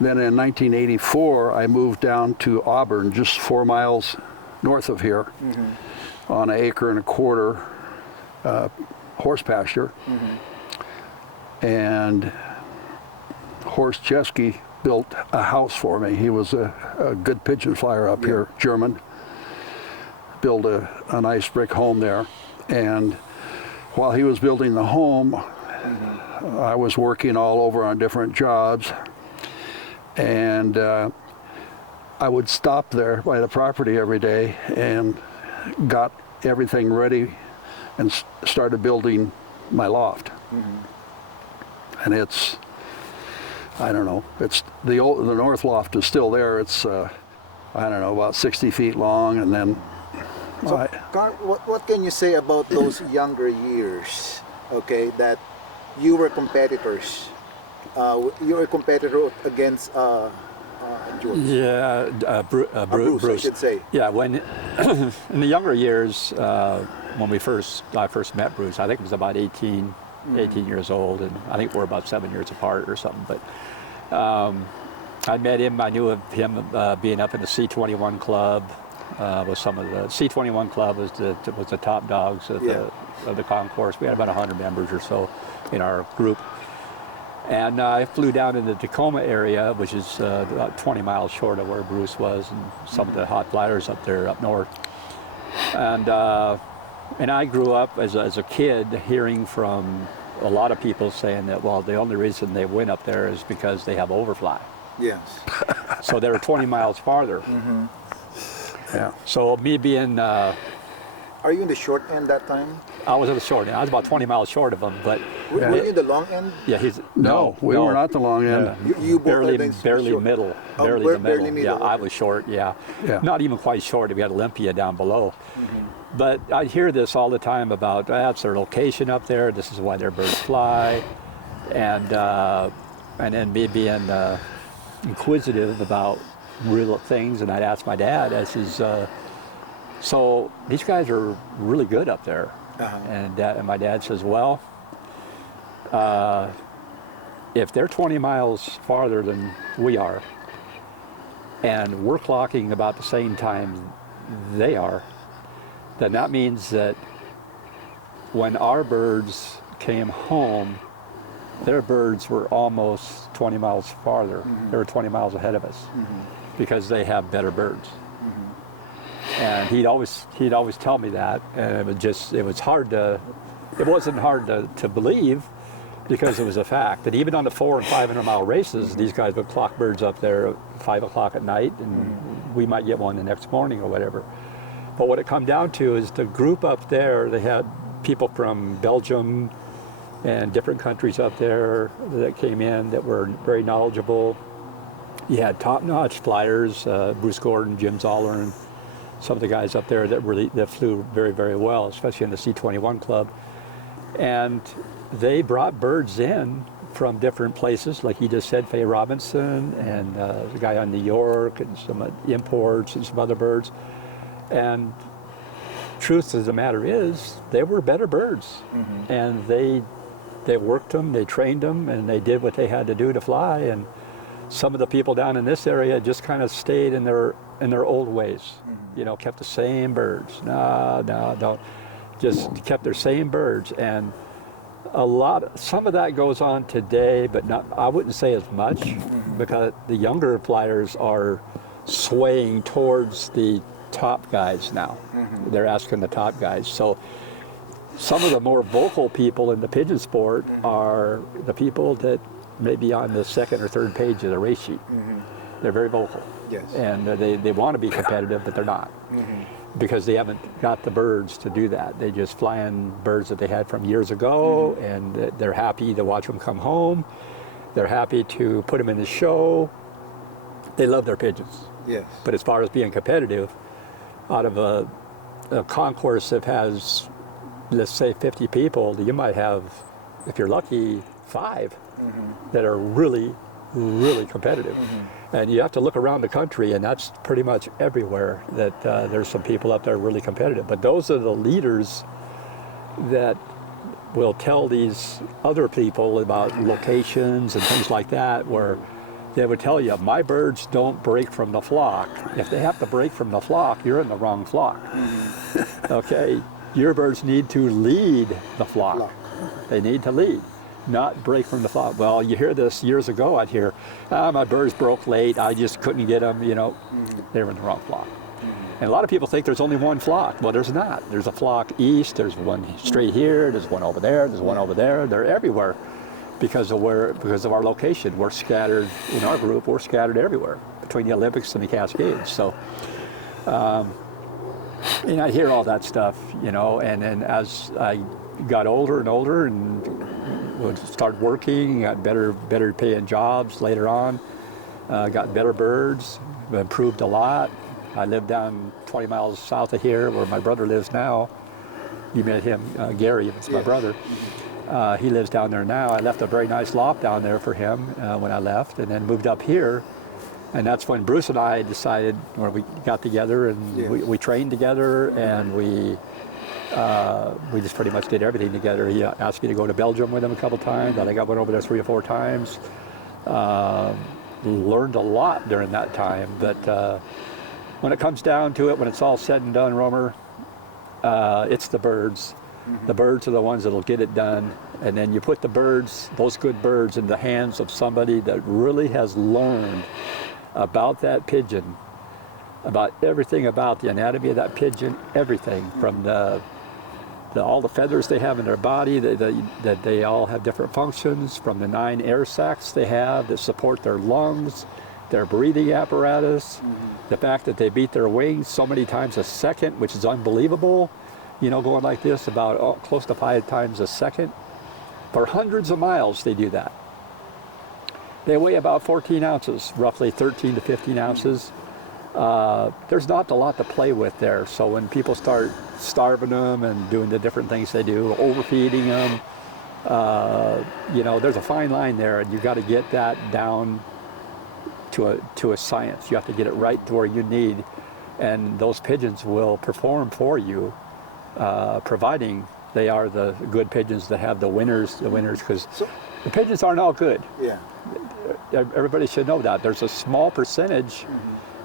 Then in 1984, I moved down to Auburn, just 4 miles north of here, on an 1.25 acre horse pasture. And Horst Jeske built a house for me. He was a good pigeon flyer up here, German. Built a nice brick home there. And while he was building the home, I was working all over on different jobs, and I would stop there by the property every day and got everything ready and started building my loft. And it's, I don't know, it's the north loft is still there. It's I don't know, about 60 feet long, and then So, Karl, what can you say about those younger years? Okay, that you were competitors. You were a competitor against George. Yeah, Bruce, I should say. Yeah, when in the younger years, when I first met Bruce, I think it was about 18 years old, and I think we're about 7 years apart or something. But I met him. I knew of him being up in the C21 club. With some of the C21 club was the top dogs of the concourse. We had about 100 members or so in our group. And I flew down in the Tacoma area, which is about 20 miles short of where Bruce was, and some of the hot flyers up there up north. And I grew up as a kid hearing from a lot of people saying that, well, the only reason they win up there is because they have overfly. Yes. So they were 20 miles farther. yeah. So me being, Are you in the short end that time? I was at the short end. I was about 20 miles short of him, but Were you in the long end? yeah, he's No, we were not the long end. You both barely, are then barely short. middle, Oh, barely the barely middle. middle, Yeah, I okay. was short. Yeah. Yeah. Not even quite short. We had Olympia down below. But I hear this all the time about that's their location up there. This is why their birds fly, and then me being inquisitive about real things, and I'd ask my dad, I says, so these guys are really good up there. And my dad says, well, if they're 20 miles farther than we are, and we're clocking about the same time they are, then that means that when our birds came home, their birds were almost 20 miles farther. They were 20 miles ahead of us because they have better birds. And he'd always tell me that, and it wasn't hard to believe, because it was a fact. And even on the 400 and 500 mile races, these guys would clock birds up there at 5 o'clock at night, and we might get one the next morning or whatever. But what it come down to is the group up there, they had people from Belgium and different countries up there that came in that were very knowledgeable. You had top-notch flyers, Bruce Gordon, Jim Zoller, and some of the guys up there that flew very, very well, especially in the C21 club. And they brought birds in from different places, like he just said, Faye Robinson, and the guy on New York, and some imports and some other birds. And truth of the matter is, they were better birds. And they worked them, they trained them, and they did what they had to do to fly. And some of the people down in this area just kind of stayed in their old ways. You know, kept the same birds. No, just kept their same birds. And some of that goes on today, but I wouldn't say as much, because the younger flyers are swaying towards the top guys now. They're asking the top guys. So some of the more vocal people in the pigeon sport are the people that may be on the second or third page of the race sheet. They're very vocal. Yes. And they want to be competitive, but they're not. Because they haven't got the birds to do that. They just flying birds that they had from years ago, and they're happy to watch them come home. They're happy to put them in the show. They love their pigeons. Yes. But as far as being competitive, out of a concourse that has, let's say, 50 people, you might have, if you're lucky, 5 that are really, really competitive. And you have to look around the country, and that's pretty much everywhere, that there's some people up there really competitive. But those are the leaders that will tell these other people about locations and things like that, where they would tell you, my birds don't break from the flock. If they have to break from the flock, you're in the wrong flock. Okay, your birds need to lead the flock. They need to lead, not break from the flock. Well, you hear this years ago, I'd hear, my birds broke late, I just couldn't get them, you know. They were in the wrong flock. And a lot of people think there's only one flock. Well, there's not. There's a flock east, there's one straight here, there's one over there, there's one over there. They're everywhere because of our location. We're scattered, in our group, we're scattered everywhere between the Olympics and the Cascades. So, and I hear all that stuff, and then as I got older and older and would start working, got better paying jobs later on, got better birds, improved a lot. I lived down 20 miles south of here where my brother lives now. You met him, Gary, it's my brother. He lives down there now. I left a very nice loft down there for him when I left, and then moved up here. And that's when Bruce and I decided, or we got together and we trained together, and we just pretty much did everything together. He asked me to go to Belgium with him a couple times. I think I went over there 3 or 4 times. Learned a lot during that time, but when it comes down to it, when it's all said and done, Romer, it's the birds. The birds are the ones that'll get it done. And then you put the birds, those good birds, in the hands of somebody that really has learned about that pigeon, about everything about the anatomy of that pigeon, everything from all the feathers they have in their body, that they all have different functions, from the 9 air sacs they have that support their lungs, their breathing apparatus, the fact that they beat their wings so many times a second, which is unbelievable, going like this about close to 5 times a second. For hundreds of miles they do that. They weigh about 14 ounces, roughly 13 to 15 ounces. There's not a lot to play with there, so when people start starving them and doing the different things they do, overfeeding them, there's a fine line there, and you've got to get that down to a science. You have to get it right to where you need, and those pigeons will perform for you, providing they are the good pigeons that have the winners, because the pigeons aren't all good. Yeah. Everybody should know that. There's a small percentage.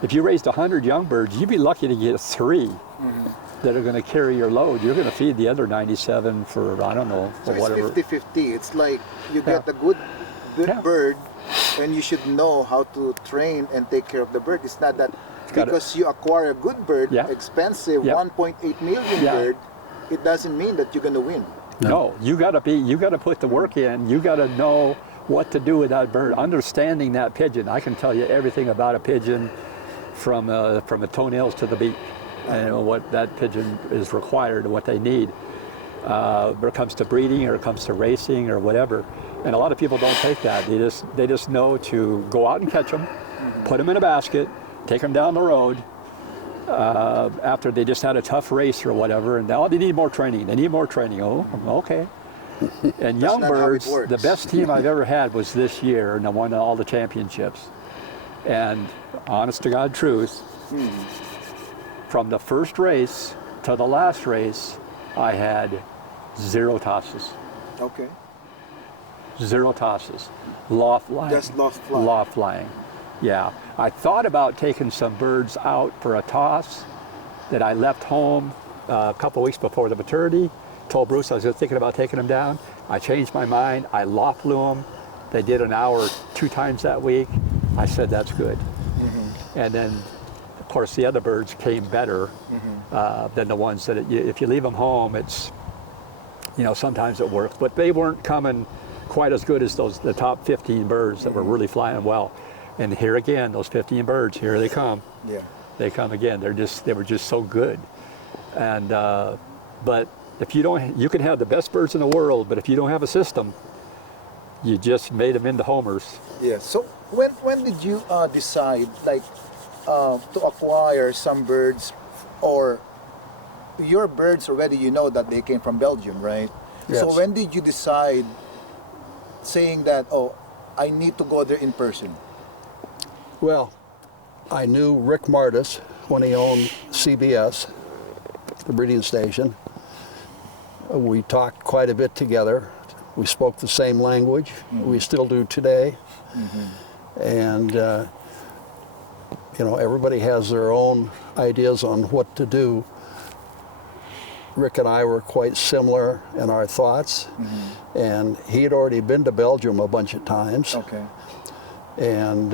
If you raised 100 young birds, you'd be lucky to get 3 that are going to carry your load. You're going to feed the other 97 for, I don't know, for so whatever. It's 50-50. It's like you get a good bird, and you should know how to train and take care of the bird. It's not that because you acquire a good bird, expensive 1.8 million bird, it doesn't mean that you're going to win. No, you got to put the work in. You got to know what to do with that bird. Understanding that pigeon, I can tell you everything about a pigeon, from the toenails to the beak, and what that pigeon is required and what they need. When it comes to breeding, or it comes to racing, or whatever. And a lot of people don't take that. They just know to go out and catch them, put them in a basket, take them down the road. After they just had a tough race or whatever, and now they need more training. They need more training. Oh, okay. And young birds, the best team I've ever had was this year, and I won all the championships. And honest to God truth, from the first race to the last race, I had 0 tosses. Okay. 0 tosses. Loft flying. Just loft flying. Loft flying. Yeah. I thought about taking some birds out for a toss that I left home a couple weeks before the maturity. Told Bruce I was thinking about taking them down. I changed my mind. I loft flew them. They did an hour 2 times that week. I said, that's good. And then, of course, the other birds came better than the ones that, if you leave them home, it's, sometimes it works. But they weren't coming quite as good as the top 15 birds that were really flying well. And here again, those 15 birds, here they come. Yeah. They come again. They were just so good. And but if you can have the best birds in the world, but if you don't have a system, you just made them into homers. Yeah. So when did you decide to acquire some birds, or your birds already? You know that they came from Belgium, right? Yes. So when did you decide, saying that, I need to go there in person? Well, I knew Rick Martis when he owned CBS, the breeding station. We talked quite a bit together. We spoke the same language. We still do today. And everybody has their own ideas on what to do. Rick and I were quite similar in our thoughts, and he had already been to Belgium a bunch of times. Okay. And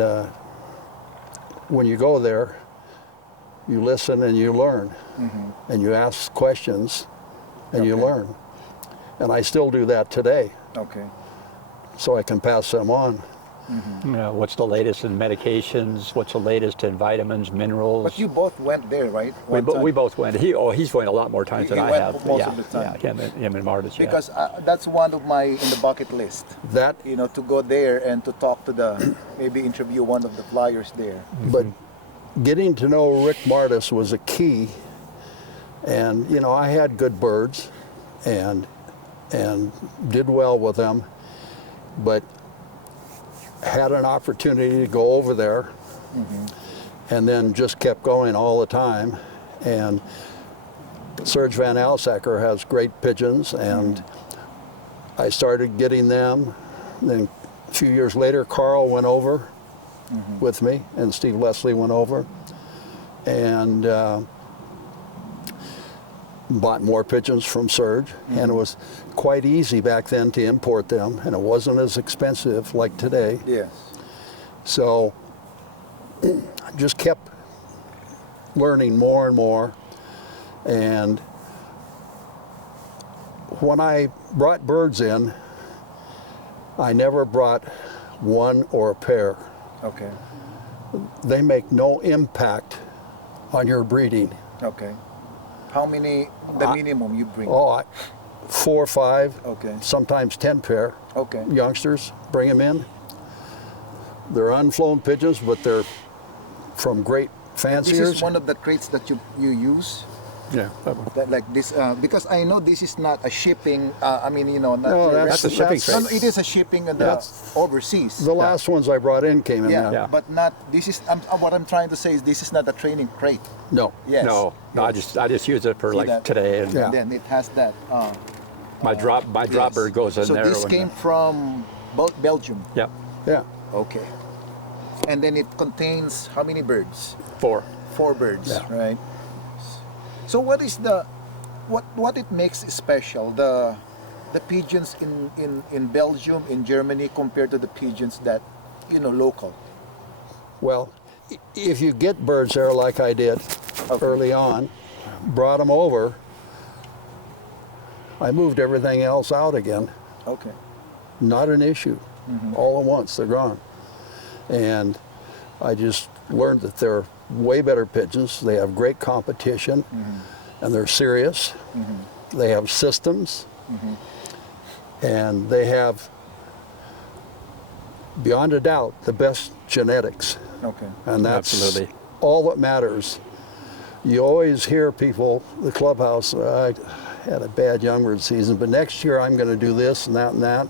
when you go there, you listen and you learn, and you ask questions and you Okay. learn. And I still do that today, Okay. so I can pass them on. You know, what's the latest in medications? What's the latest in vitamins, minerals? But you both went there, right? we, One time? we both went. He's going a lot more times He than I went have. most yeah, of the time. Yeah, him and Martis. Yeah. Because that's one of my in the bucket list. That, You know, to go there and to talk to the maybe interview one of the flyers there. but getting to know Rick Martis was a key. And you know, I had good birds, and did well with them, but had an opportunity to go over there, and then just kept going all the time. And Serge Van Alsacker has great pigeons, and I started getting them. Then a few years later, Karl went over with me, and Steve Leslie went over, and bought more pigeons from Serge. And it was quite easy back then to import them, and it wasn't as expensive like today. Yes. So I just kept learning more and more. And when I brought birds in, I never brought one or a pair. Okay. They make no impact on your breeding. Okay. How many, the minimum you bring? Oh, 4 or 5, Okay. sometimes 10 pair Okay. youngsters, bring them in. They're unflown pigeons, but they're from great This fanciers. is one of the crates that you use? yeah. That, like this, because I know this is not a shipping, I mean, you know, not No, your That's a shipping No, no, crate. it is a shipping and overseas. The last ones I brought in came in yeah, that. Yeah. but not, this is, what I'm trying to say is this is not a training crate. No. Yes. No, I just use it for See like that? today, and Yeah. And then it has that. my drop Yes. bird goes in so there. this when came the- from Belgium. yeah, Yeah. Okay. And then it contains how many birds? 4. 4 birds, Yeah. right? So what is the, what it makes special, the pigeons in Belgium, in Germany, compared to the pigeons that, you know, local? Well, if you get birds there like I did Okay. early on, brought them over, I moved everything else out again. Okay. Not an issue. All at once, they're gone. And I just learned that they're way better pigeons. They have great competition, and they're serious. They have systems, and they have, beyond a doubt, the best genetics. Okay. And that's Absolutely. all that matters. You always hear people, the clubhouse, I had a bad young bird season, but next year I'm going to do this and that and that.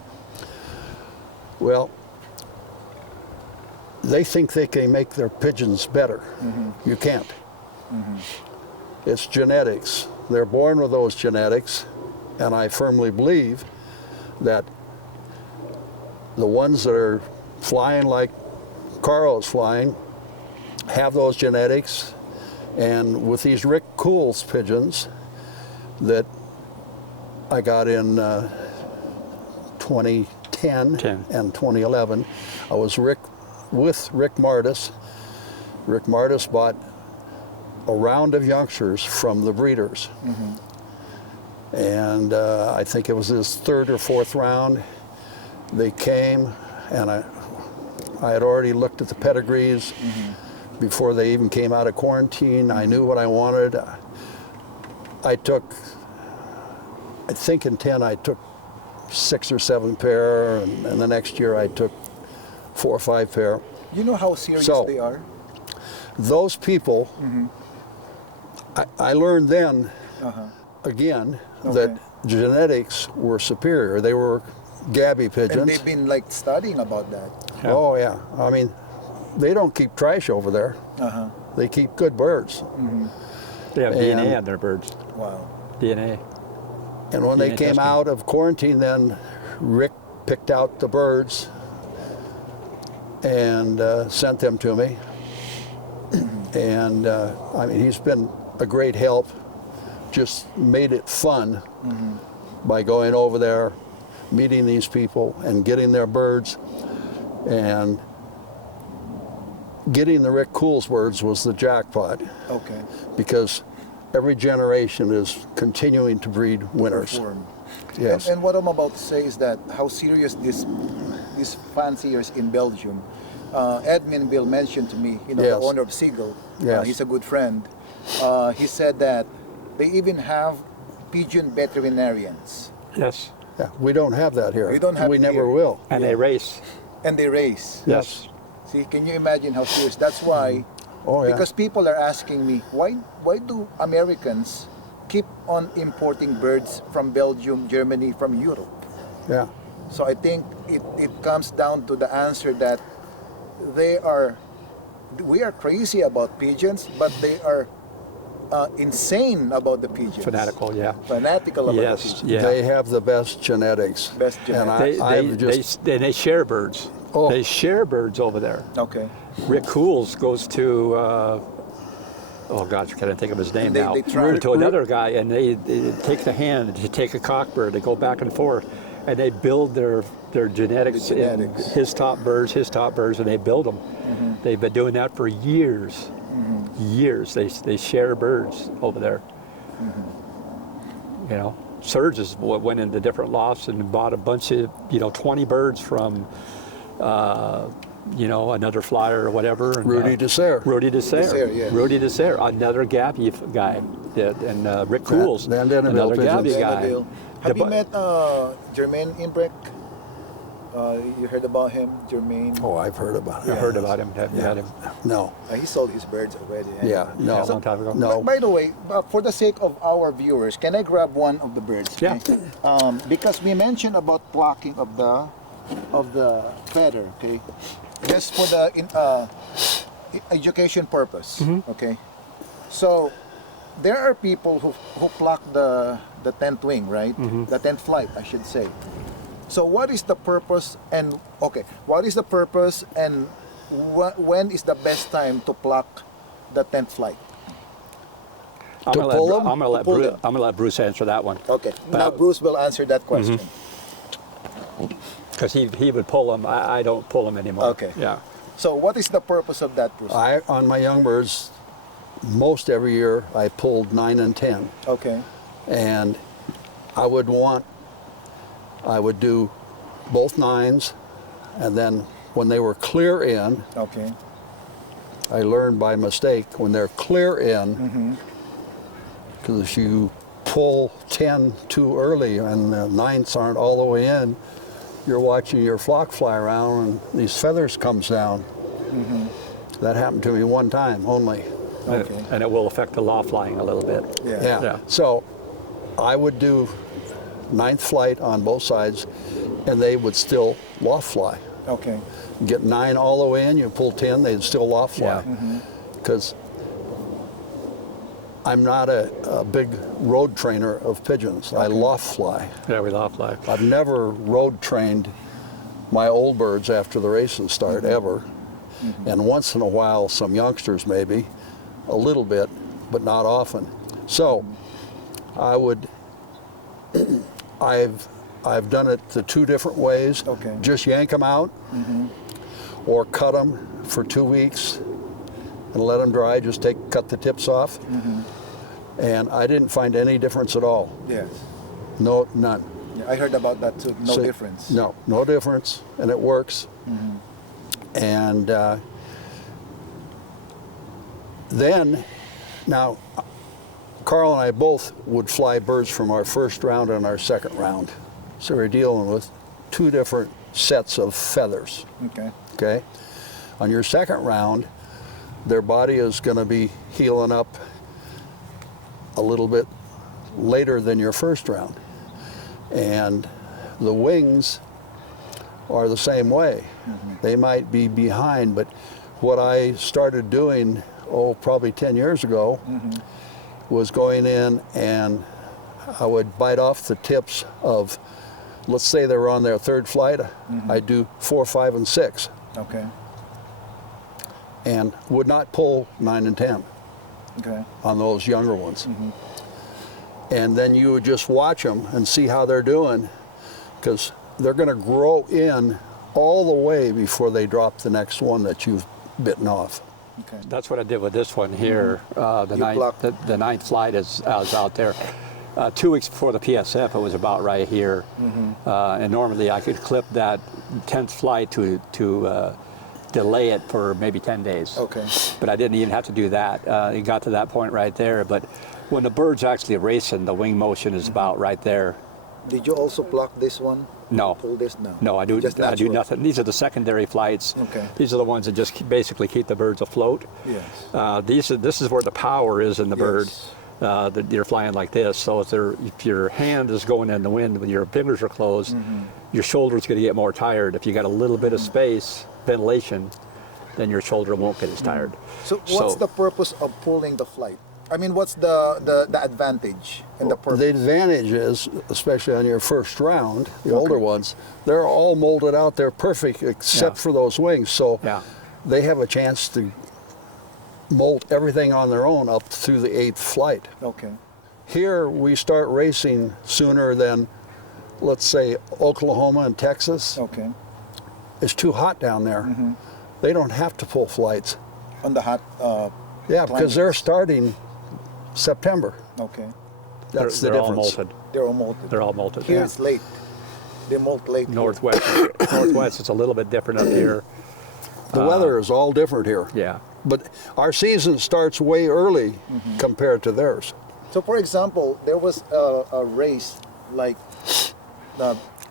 Well, they think they can make their pigeons better. You can't. It's genetics. They're born with those genetics, and I firmly believe that the ones that are flying like Karl is flying have those genetics. And with these Rick Cool's pigeons that I got in 2010 and 2011, I was with Rick Martis. Rick Martis bought a round of youngsters from the breeders. And I think it was his 3rd or 4th round. They came, and I had already looked at the pedigrees before they even came out of quarantine. I knew what I wanted. I think in 10 I took 6 or 7 pair, and the next year I took 4 or 5 pair. You know how serious So- they are? Those people, I learned then, again, Okay. that genetics were superior. They were Gabby And pigeons. they've been like studying about that. Yeah. Oh yeah, I mean, they don't keep trash over there. They keep good birds. They have DNA And- on their birds. Wow. DNA. And when they DNA came testing. out of quarantine, then Rick picked out the birds and sent them to me. And I mean, he's been a great help. Just made it fun by going over there, meeting these people, and getting their birds. And getting the Rick Cool's birds was the jackpot Okay. because every generation is continuing to breed winners. Perform. Yes. And what I'm about to say is that how serious these fanciers in Belgium. Edmund Bill mentioned to me, you know, Yes. the owner of Seagull. Yes. He's a good friend. He said that they even have pigeon veterinarians, Yes. Yeah, we don't have that here. We don't have We it never here. will. And they race. and they race. Yes. See, can you imagine how serious? That's why. Oh, yeah. Because people are asking me, why do Americans keep on importing birds from Belgium, Germany, from Europe? Yeah. So I think it comes down to the answer that we are crazy about pigeons, but they are insane about the pigeons. Fanatical, yeah. Fanatical about the Yes, pigeons. yeah. They have the best genetics. Best And genetics. I've just, they share birds. Oh. They share birds over there. Okay. Rick Cool's goes to, oh gosh, I can't think of his name They- now. they try- To another guy, and they take the hand, they take a cockbird, they go back and forth, and they build their genetics, The genetics. in his top birds, and they build them. They've been doing that for years. Years. They share birds over there. You know, Serge is what went into different lofts and bought a bunch of 20 birds from another flyer or whatever. And, Rudy Dessert. Rudy Dessert. Dessert, yeah. Rudy Dessert, another Gabby guy, and Rick Cools, Van Dennenville another Gabby pigeons. guy. Bill. Have you bu- met Jermaine Imbrek? You heard about him, Jermaine? Oh, I've heard about I it. heard about him. Haven't met him. No. He sold his birds already. Yeah. No. A long time ago. No. By the way, for the sake of our viewers, can I grab one of the birds? Yeah. Okay? Because we mentioned about plucking of the feather. Okay. Just for the education purpose. Okay. So there are people who pluck the 10th wing, right? The 10th flight, I should say. So what is the purpose and when is the best time to pluck the 10th flight? I'm To gonna pull let, them? I'm gonna let pull Bruce, them. I'm gonna let Bruce answer that one. Okay. Now Bruce will answer that question. Because he would pull them. I don't pull them anymore. Okay. Yeah. So what is the purpose of that, Bruce? On my young birds, most every year I pulled 9 and 10. Okay. And I would do both 9s, and then when they were clear in, Okay. I learned by mistake, when they're clear in, because if you pull 10 too early and the 9s aren't all the way in, you're watching your flock fly around and these feathers comes down. That happened to me one time only. Okay. And it will affect the loft flying a little bit. Yeah. Yeah. So I would do 9th flight on both sides, and they would still loft fly. Okay. Get 9 all the way in, you pull 10, they'd still loft fly. Yeah. Because I'm not a big road trainer of pigeons. I loft fly. Yeah, we loft fly. I've never road trained my old birds after the racing start, ever. And once in a while, some youngsters maybe, a little bit, but not often. So I've done it the 2 different ways. Okay. Just yank them out, or cut them for 2 weeks and let them dry. Just cut the tips off. And I didn't find any difference at all. Yes. No, none. Yeah, I heard about that too. No So- difference. No difference, and it works. And then, now, Karl and I both would fly birds from our first round and our second round. So we're dealing with 2 different sets of feathers, Okay. okay? On your second round, their body is going to be healing up a little bit later than your first round. And the wings are the same way. They might be behind, but what I started doing, probably 10 years ago, was going in and I would bite off the tips of, let's say they were on their 3rd flight, I'd do 4, 5, and 6, Okay. and would not pull 9 and 10 Okay. on those younger ones. And then you would just watch them and see how they're doing, because they're going to grow in all the way before they drop the next one that you've bitten off. Okay. That's what I did with this one here. The You plucked. the ninth flight is I was out there. 2 weeks before the PSF, it was about right here, and normally I could clip that 10th flight to delay it for maybe 10 days. Okay. But I didn't even have to do that. It got to that point right there. But when the bird's actually racing, the wing motion is about right there. Did you also pluck this one? No. Pull this? No. No, I do. Just I do natural. nothing. These are the secondary flights. Okay. These are the ones that just basically keep the birds afloat. Yes. This is where the power is in the bird. Yes. That you're flying like this. So if your hand is going in the wind when your fingers are closed, your shoulder's going to get more tired. If you got a little bit of space, ventilation, then your shoulder won't get as tired. So what's the purpose of pulling the flight? I mean, what's the advantage and the purpose? The advantage is, especially on your first round, the older ones, they're all molded out. They're perfect except for those wings. So they have a chance to molt everything on their own up through the 8th flight. Okay. Here we start racing sooner than, let's say, Oklahoma and Texas. Okay. It's too hot down there. They don't have to pull flights. On the hot. Yeah, because they're starting September. Okay. That's they're the all difference. molted. They're all molted. They're all molted. Here it's late. They molt late. here. Northwest. Northwest. It's a little bit different up here. The weather is all different here. Yeah. But our season starts way early compared to theirs. So, for example, there was a race like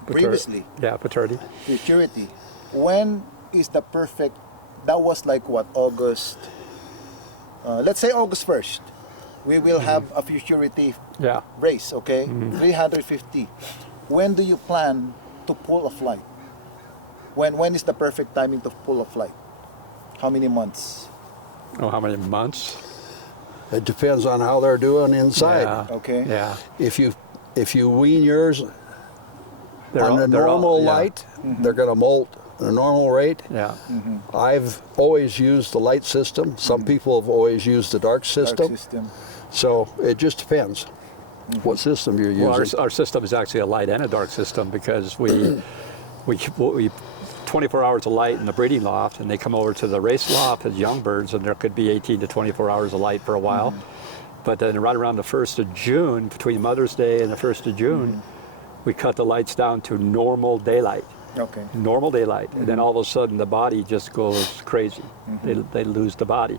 previously, Paternity. futurity. When is the perfect? That was like what, August? Let's say August 1st. We will have a futurity Yeah. race, okay? 350. When do you plan to pull a flight? When is the perfect timing to pull a flight? How many months? Oh, how many months? It depends on how they're doing inside. Yeah. Okay. Yeah. If you wean yours They're on all- the they're all- normal yeah. light, they're going to molt at a normal rate. Yeah. I've always used the light system. Some people have always used the dark system. Dark system. So it just depends what system you're using. Well, our system is actually a light and a dark system because we 24 hours of light in the breeding loft, and they come over to the race loft as young birds, and there could be 18 to 24 hours of light for a while. But then right around the 1st of June, between Mother's Day and the 1st of June, we cut the lights down to normal daylight. Okay. Normal daylight, and then all of a sudden the body just goes crazy. They lose the body.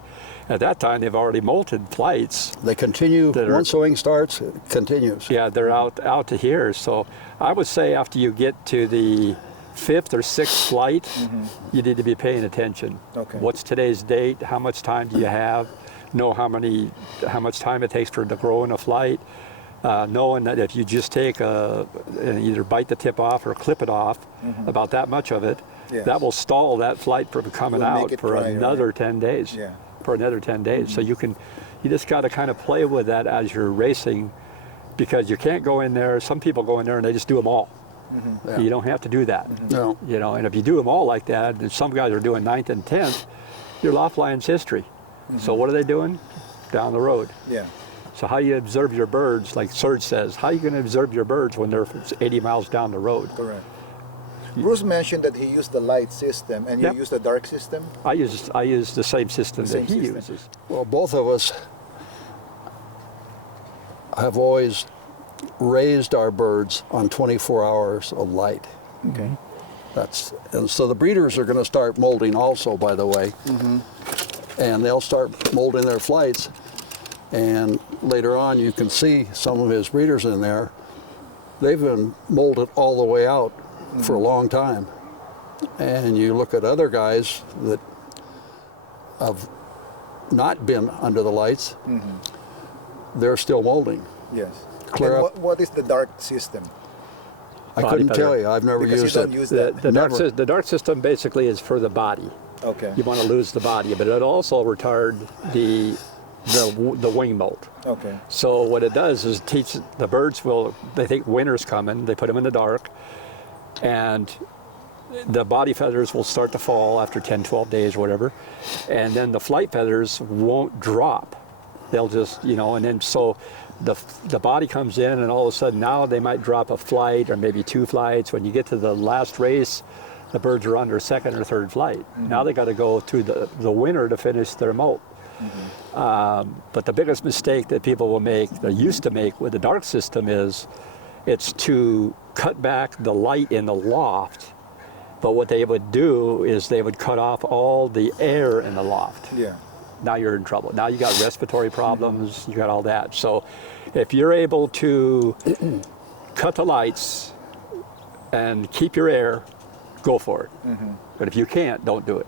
At that time, they've already molted flights. They continue, That are- once the wing starts, it continues. Yeah, they're out to here. So I would say after you get to the 5th or 6th flight, you need to be paying attention. Okay. What's today's date? How much time do you have? Know how much time it takes for it to grow in a flight. Knowing that if you just take and either bite the tip off or clip it off, about that much of it, Yes. that will stall that flight from coming Will make out it for dry, another right? 10 days. Yeah. For another 10 days. So you just got to kind of play with that as you're racing, because you can't go in there. Some people go in there and they just do them all. Yeah. You don't have to do that. No. You know, and if you do them all like that, and some guys are doing 9th and 10th, your loft lion's history. So what are they doing? Down the road. Yeah. So how you observe your birds, like Serge says, how are you going to observe your birds when they're 80 miles down the road? Correct. Bruce mentioned that he used the light system and you Yep. use the dark system. I use the same system The that same he system. uses. Well, both of us have always raised our birds on 24 hours of light. Okay. And so the breeders are going to start molding also, by the way. And they'll start molding their flights. And later on, you can see some of his breeders in there. They've been molded all the way out for a long time. And you look at other guys that have not been under the lights, they're still molding. Yes. Clear And up. what is the dark system? I Body couldn't feather. tell you. I've never Because you used don't it. use The, that. the, dark, Never. the dark system basically is for the body. Okay. You want to lose the body, but it also retard the wing molt. Okay. So what it does is teach the birds they think winter's coming, they put them in the dark, and the body feathers will start to fall after 10, 12 days, whatever, and then the flight feathers won't drop. They'll just, and then so the body comes in, and all of a sudden now they might drop a flight or maybe 2 flights. When you get to the last race the birds are on their second or third flight. Now they got to go to the winter to finish their molt. But the biggest mistake that people will make, they used to make with the dark system, is it's to cut back the light in the loft. But what they would do is they would cut off all the air in the loft. Yeah. Now you're in trouble. Now you got respiratory problems, you got all that. So if you're able to cut the lights and keep your air, go for it. But if you can't, don't do it.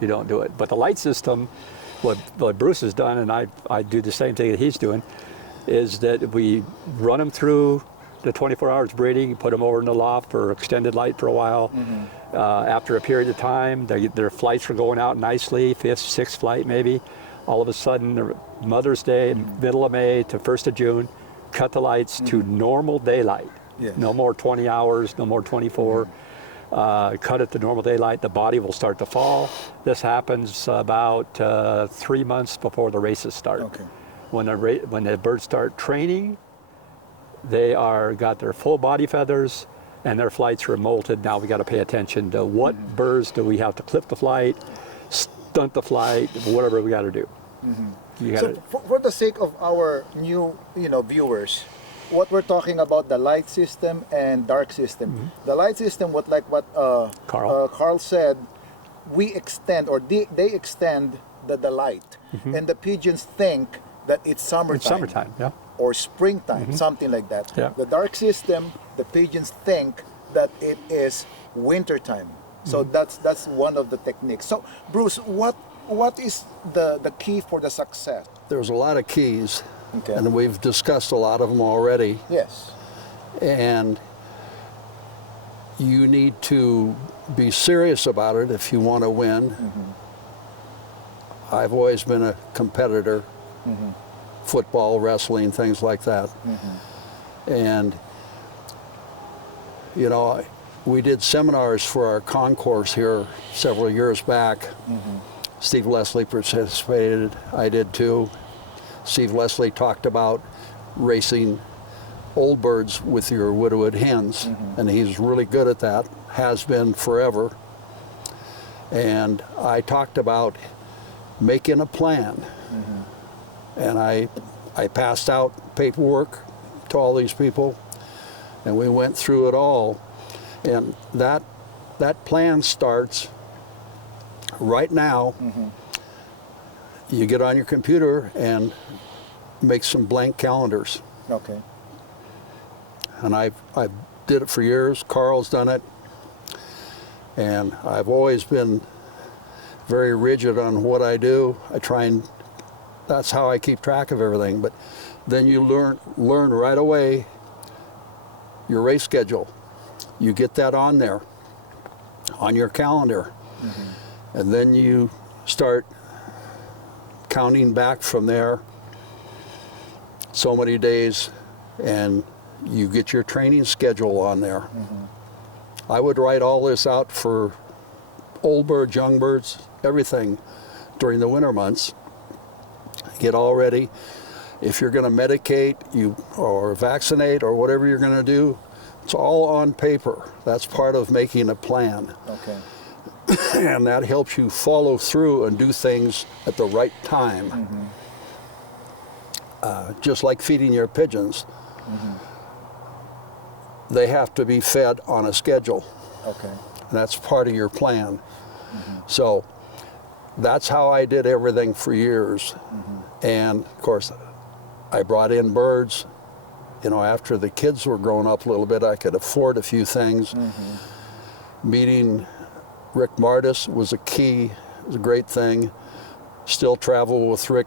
You don't do it. But the light system, what Bruce has done, and I do the same thing that he's doing, is that we run them through the 24 hours breeding, put them over in the loft for extended light for a while. After a period of time, their flights were going out nicely, 5th, 6th flight maybe. All of a sudden, Mother's Day, middle of May to 1st of June, cut the lights to normal daylight. Yes. No more 20 hours, no more 24. Cut it to normal daylight, the body will start to fall. This happens about 3 months before the races start. Okay. When the birds start training, they got their full body feathers and their flights are molted. Now we got to pay attention to what birds do we have to clip the flight, stunt the flight, whatever we got to do. You gotta, So for the sake of our new, viewers, what we're talking about, the light system and dark system. The light system, what Karl said, we extend, or they extend the light, and the pigeons think that it's summertime. it's summertime, yeah. Or springtime, something like that. Yeah. The dark system, the pigeons think that it is wintertime. So that's one of the techniques. So Bruce, what is the key for the success? There's a lot of keys, Okay. and we've discussed a lot of them already. Yes. And you need to be serious about it if you want to win. I've always been a competitor, football, wrestling, things like that. And, we did seminars for our concourse here several years back. Steve Leslie participated, I did too. Steve Leslie talked about racing old birds with your widowed hens, and he's really good at that, has been forever. And I talked about making a plan, and I passed out paperwork to all these people, and we went through it all, and that plan starts right now. You get on your computer and make some blank calendars. Okay. And I did it for years. Karl's done it. And I've always been very rigid on what I do. That's how I keep track of everything. But then you learn right away your race schedule. You get that on there, on your calendar. And then you start counting back from there so many days, and you get your training schedule on there. I would write all this out for old birds, young birds, everything during the winter months. Get all ready. If you're going to medicate or vaccinate or whatever you're going to do, it's all on paper. That's part of making a plan. Okay. And that helps you follow through and do things at the right time. Just like feeding your pigeons. They have to be fed on a schedule. Okay. And that's part of your plan. So that's how I did everything for years. And of course, I brought in birds. After the kids were growing up a little bit, I could afford a few things. Meeting Rick Martis was a key, it was a great thing. Still travel with Rick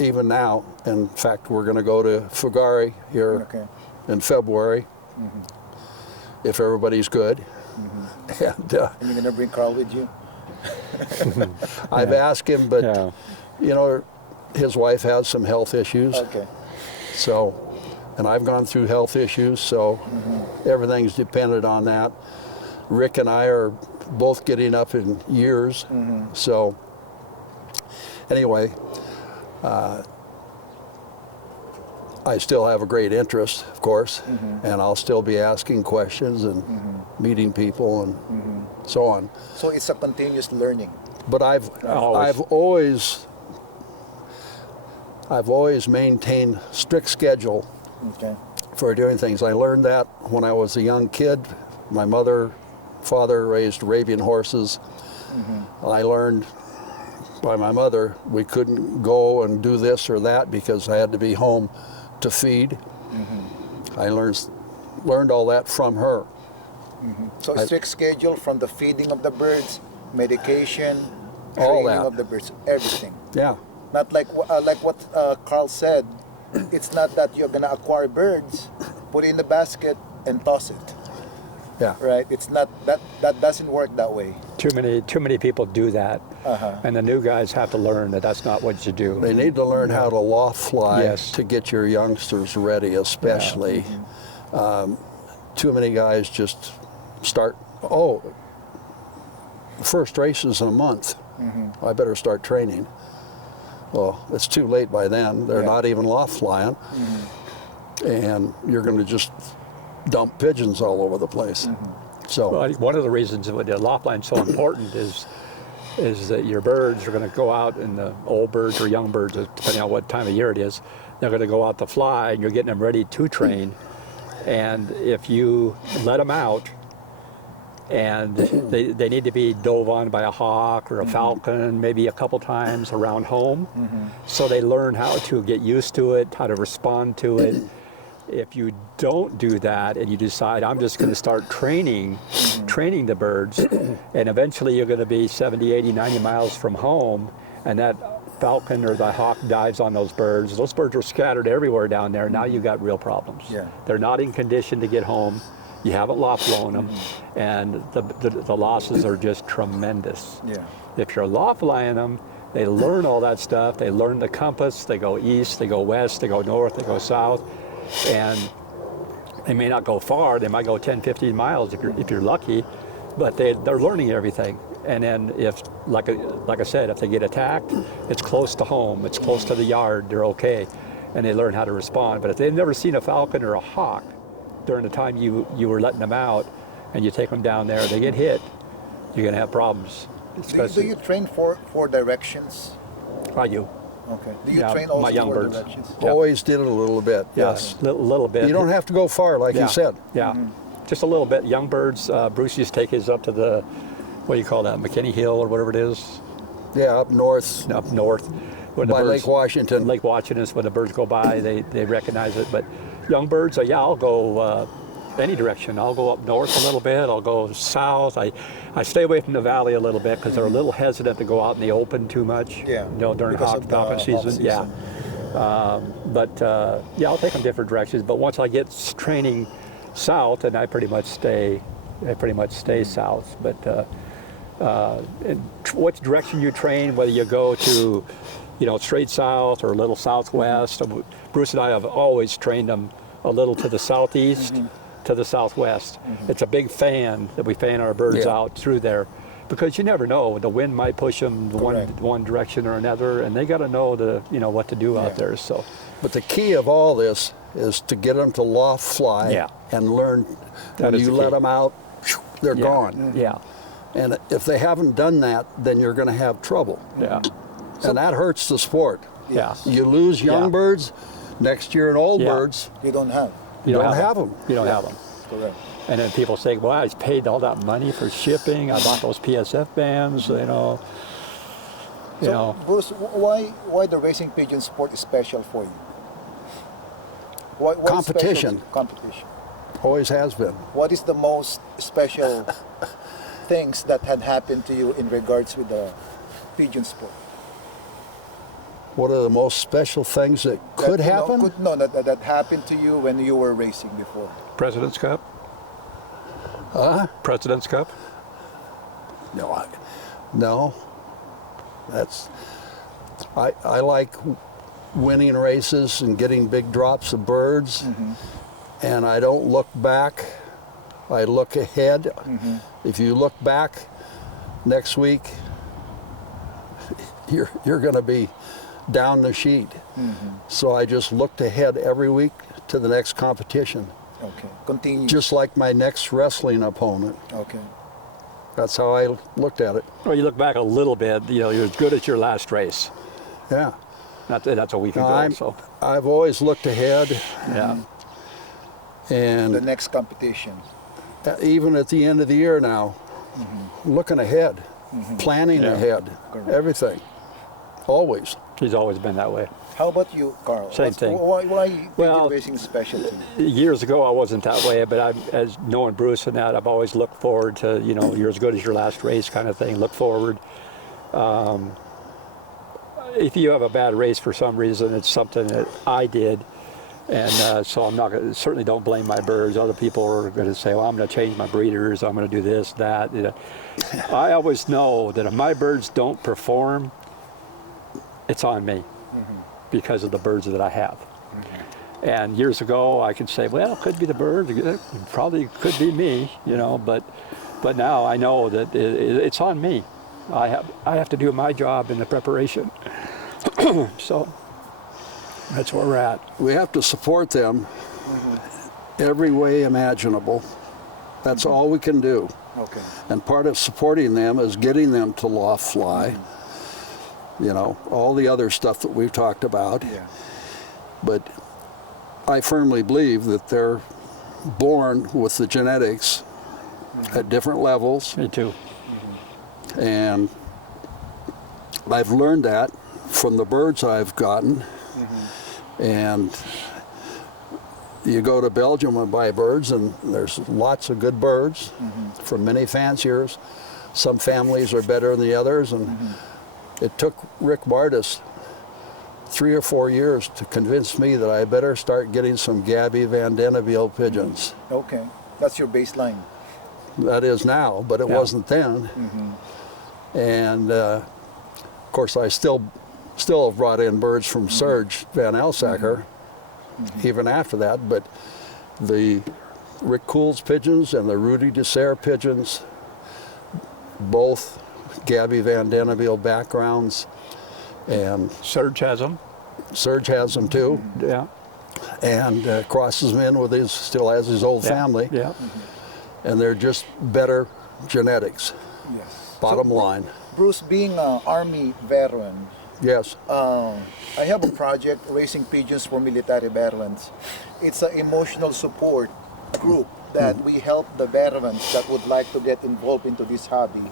even now. In fact, we're going to go to Fugari here in February, if everybody's good. And And you're gonna bring Karl with you? I've asked him, but his wife has some health issues. Okay. So, and I've gone through health issues, so everything's dependent on that. Rick and I are both getting up in years, so anyway, I still have a great interest, of course, and I'll still be asking questions, and meeting people and so on. So it's a continuous learning. But I've always maintained strict schedule Okay. for doing things. I learned that when I was a young kid. My father raised Arabian horses. I learned by my mother we couldn't go and do this or that because I had to be home to feed. I learned all that from her. So strict schedule from the feeding of the birds, medication, All training that. of the birds, everything. Yeah. Not like what Karl said. It's not that you're gonna acquire birds, put it in the basket, and toss it. Yeah. Right? It's not that. That doesn't work that way. Too many people do that, and the new guys have to learn that that's not what you do. They need to learn how to loft fly Yes. to get your youngsters ready, especially. Too many guys just start, the first race is in a month. I better start training. Well, it's too late by then. They're not even loft flying. And you're going to just dump pigeons all over the place. So Well, one of the reasons that the loft line is so important is that your birds are going to go out, and the old birds or young birds, depending on what time of year it is, they're going to go out to fly, and you're getting them ready to train. And if you let them out, and they need to be dove on by a hawk or a falcon maybe a couple times around home, so they learn how to get used to it, how to respond to it. If you don't do that and you decide, I'm just going to start training the birds, and eventually you're going to be 70, 80, 90 miles from home, and that falcon or the hawk dives on those birds are scattered everywhere down there. Now you've got real problems. Yeah. They're not in condition to get home. You haven't loft flown them, and the losses are just tremendous. Yeah. If you're loft flying them, they learn all that stuff. They learn the compass. They go east, they go west, they go north, they go south. And they may not go far. They might go 10, 15 miles if you're lucky, but they're learning everything. And then if, like I said, if they get attacked, it's close to home. It's close to the yard. They're okay, and they learn how to respond. But if they've never seen a falcon or a hawk during the time you were letting them out, and you take them down there, they get hit, you're going to have problems. Do you train for directions? I do. Okay. Do you Yeah, train my also young for birds. directions? Yeah. always did it a little bit. Yes, little bit. You don't have to go far, like you said. Yeah, just a little bit. Young birds. Bruce used to take his up to the, what do you call that, McKinney Hill or whatever it is, Yeah, up north up north. When by Lake Washington. Lake Washington is when the birds go by, they recognize it. But young birds, yeah, I'll go any direction. I'll go up north a little bit. I'll go south. I stay away from the valley a little bit because they're a little hesitant to go out in the open too much. Yeah. You know, during Because hawk of the falcon hawk season. season. Yeah. Yeah, I'll take them different directions. But once I get training south, and I pretty much stay south. But which direction you train, whether you go to, straight south or a little southwest. Bruce and I have always trained them a little to the southeast, to the southwest. It's a big fan that we fan our birds out through there, because you never know, the wind might push them one direction or another, and they got to know what to do out there. So, But the key of all this is to get them to loft fly and learn. That When is you the let key. them out, they're gone. Yeah, And if they haven't done that, then you're going to have trouble. yeah, And that hurts the sport. yeah. You lose young Yeah. birds, next year in old Yeah. birds, You don't have. You don't have them. You don't have them. Correct. And then people say, well, I paid all that money for shipping. I bought those PSF bands, So, Bruce, why the racing pigeon sport is special for you? What is Competition. special? Competition. always has been. What is the most special things that had happened to you in regards with the pigeon sport? What are the most special things that could happen? That happened to you when you were racing before. President's Cup? President's Cup? No. That's, I like winning races and getting big drops of birds, and I don't look back, I look ahead. If you look back next week, you're going to be down the sheet. So I just looked ahead every week to the next competition. Okay. Continue. just like my next wrestling opponent. Okay. That's how I looked at it. Well, you look back a little bit, you know, you're as good as your last race. Yeah. That's a week No, ago, so. I've always looked ahead, Yeah. and The next competition. even at the end of the year now, looking ahead, planning Yeah. ahead, Correct. everything, always. He's always been that way. How about you, Karl? Same thing. Why Well, pigeon racing specialty? Years ago, I wasn't that way, but as knowing Bruce and that, I've always looked forward to, you know, you're as good as your last race kind of thing. Look forward. If you have a bad race for some reason, it's something that I did, and so I'm not gonna, certainly don't blame my birds. Other people are going to say, well, I'm going to change my breeders. I'm going to do this, that. You know. I always know that if my birds don't perform, it's on me because of the birds that I have. And years ago, I could say, well, it could be the bird, it probably could be me, you know, but now I know that it's on me. I have to do my job in the preparation. So that's where we're at. We have to support them every way imaginable. That's all we can do. Okay. And part of supporting them is getting them to loft fly. You know, all the other stuff that we've talked about. Yeah. But I firmly believe that they're born with the genetics at different levels. Me too. And I've learned that from the birds I've gotten. And you go to Belgium and buy birds, and there's lots of good birds from many fanciers. Some families are better than the others, and it took Rick Bardis 3 or 4 years to convince me that I better start getting some Gabby Van Denneville pigeons. Okay. That's your baseline. That is now, but it Yeah. wasn't then. And of course, I still have brought in birds from Serge Van Alsacker, even after that. But the Rick Cool's pigeons and the Rudy Dessert pigeons, both Gabby Van Denneville backgrounds, and Serge has them. Serge has them too, Yeah. and crosses them in with his, still has his old Yeah. family, Yeah. and they're just better genetics, Yes. bottom line. Bruce, being an Army veteran, Yes. I have a project raising pigeons for military veterans. It's an emotional support group that we help the veterans that would like to get involved into this hobby.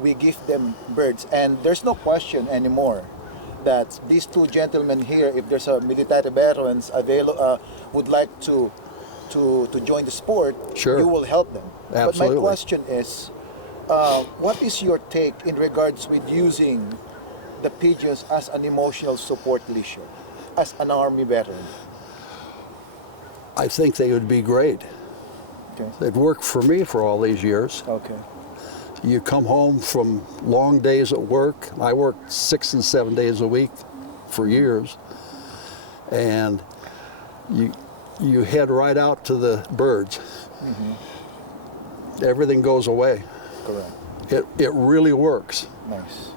We give them birds, and there's no question anymore that these two gentlemen here, if there's a military veterans would like to join the sport, Sure. you will help them. Absolutely. But my question is, what is your take in regards with using the pigeons as an emotional support leash as an Army veteran? I think they would be great. Okay. They've worked for me for all these years. Okay. You come home from long days at work. I worked 6 and 7 days a week for years. And you head right out to the birds. Everything goes away. Correct. It really works. Nice.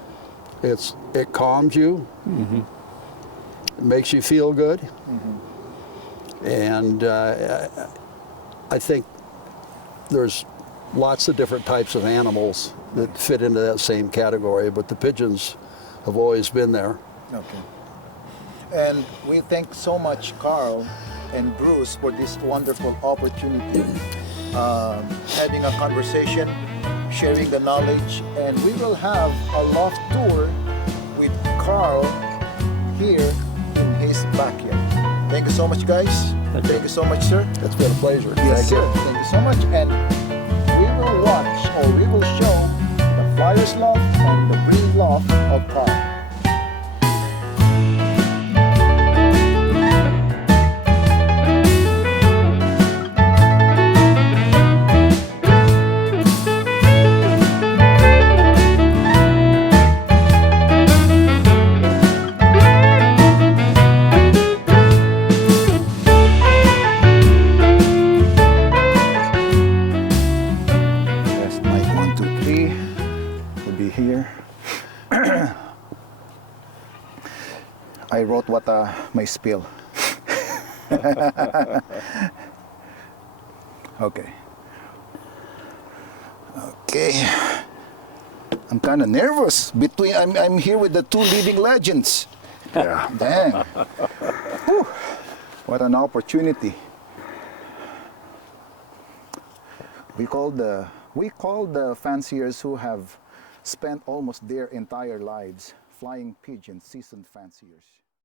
It calms you. It makes you feel good. And I think there's lots of different types of animals that fit into that same category, but the pigeons have always been there. Okay. And we thank so much Karl and Bruce for this wonderful opportunity, having a conversation, sharing the knowledge, and we will have a loft tour with Karl here in his backyard. Thank you so much, guys. Thank you so much, sir. It's been a pleasure. Yes, sir. Thank you so much. And we will watch, or we will show, the Flyers Loft and the Breed Loft of Karl. Test mic 1, 2, 3 will be here. I wrote what my spiel. Okay. Okay. I'm kind of nervous. I'm here with the two living legends. Yeah. Dang. Whew. What an opportunity. We call the fanciers who have spent almost their entire lives flying pigeons seasoned fanciers.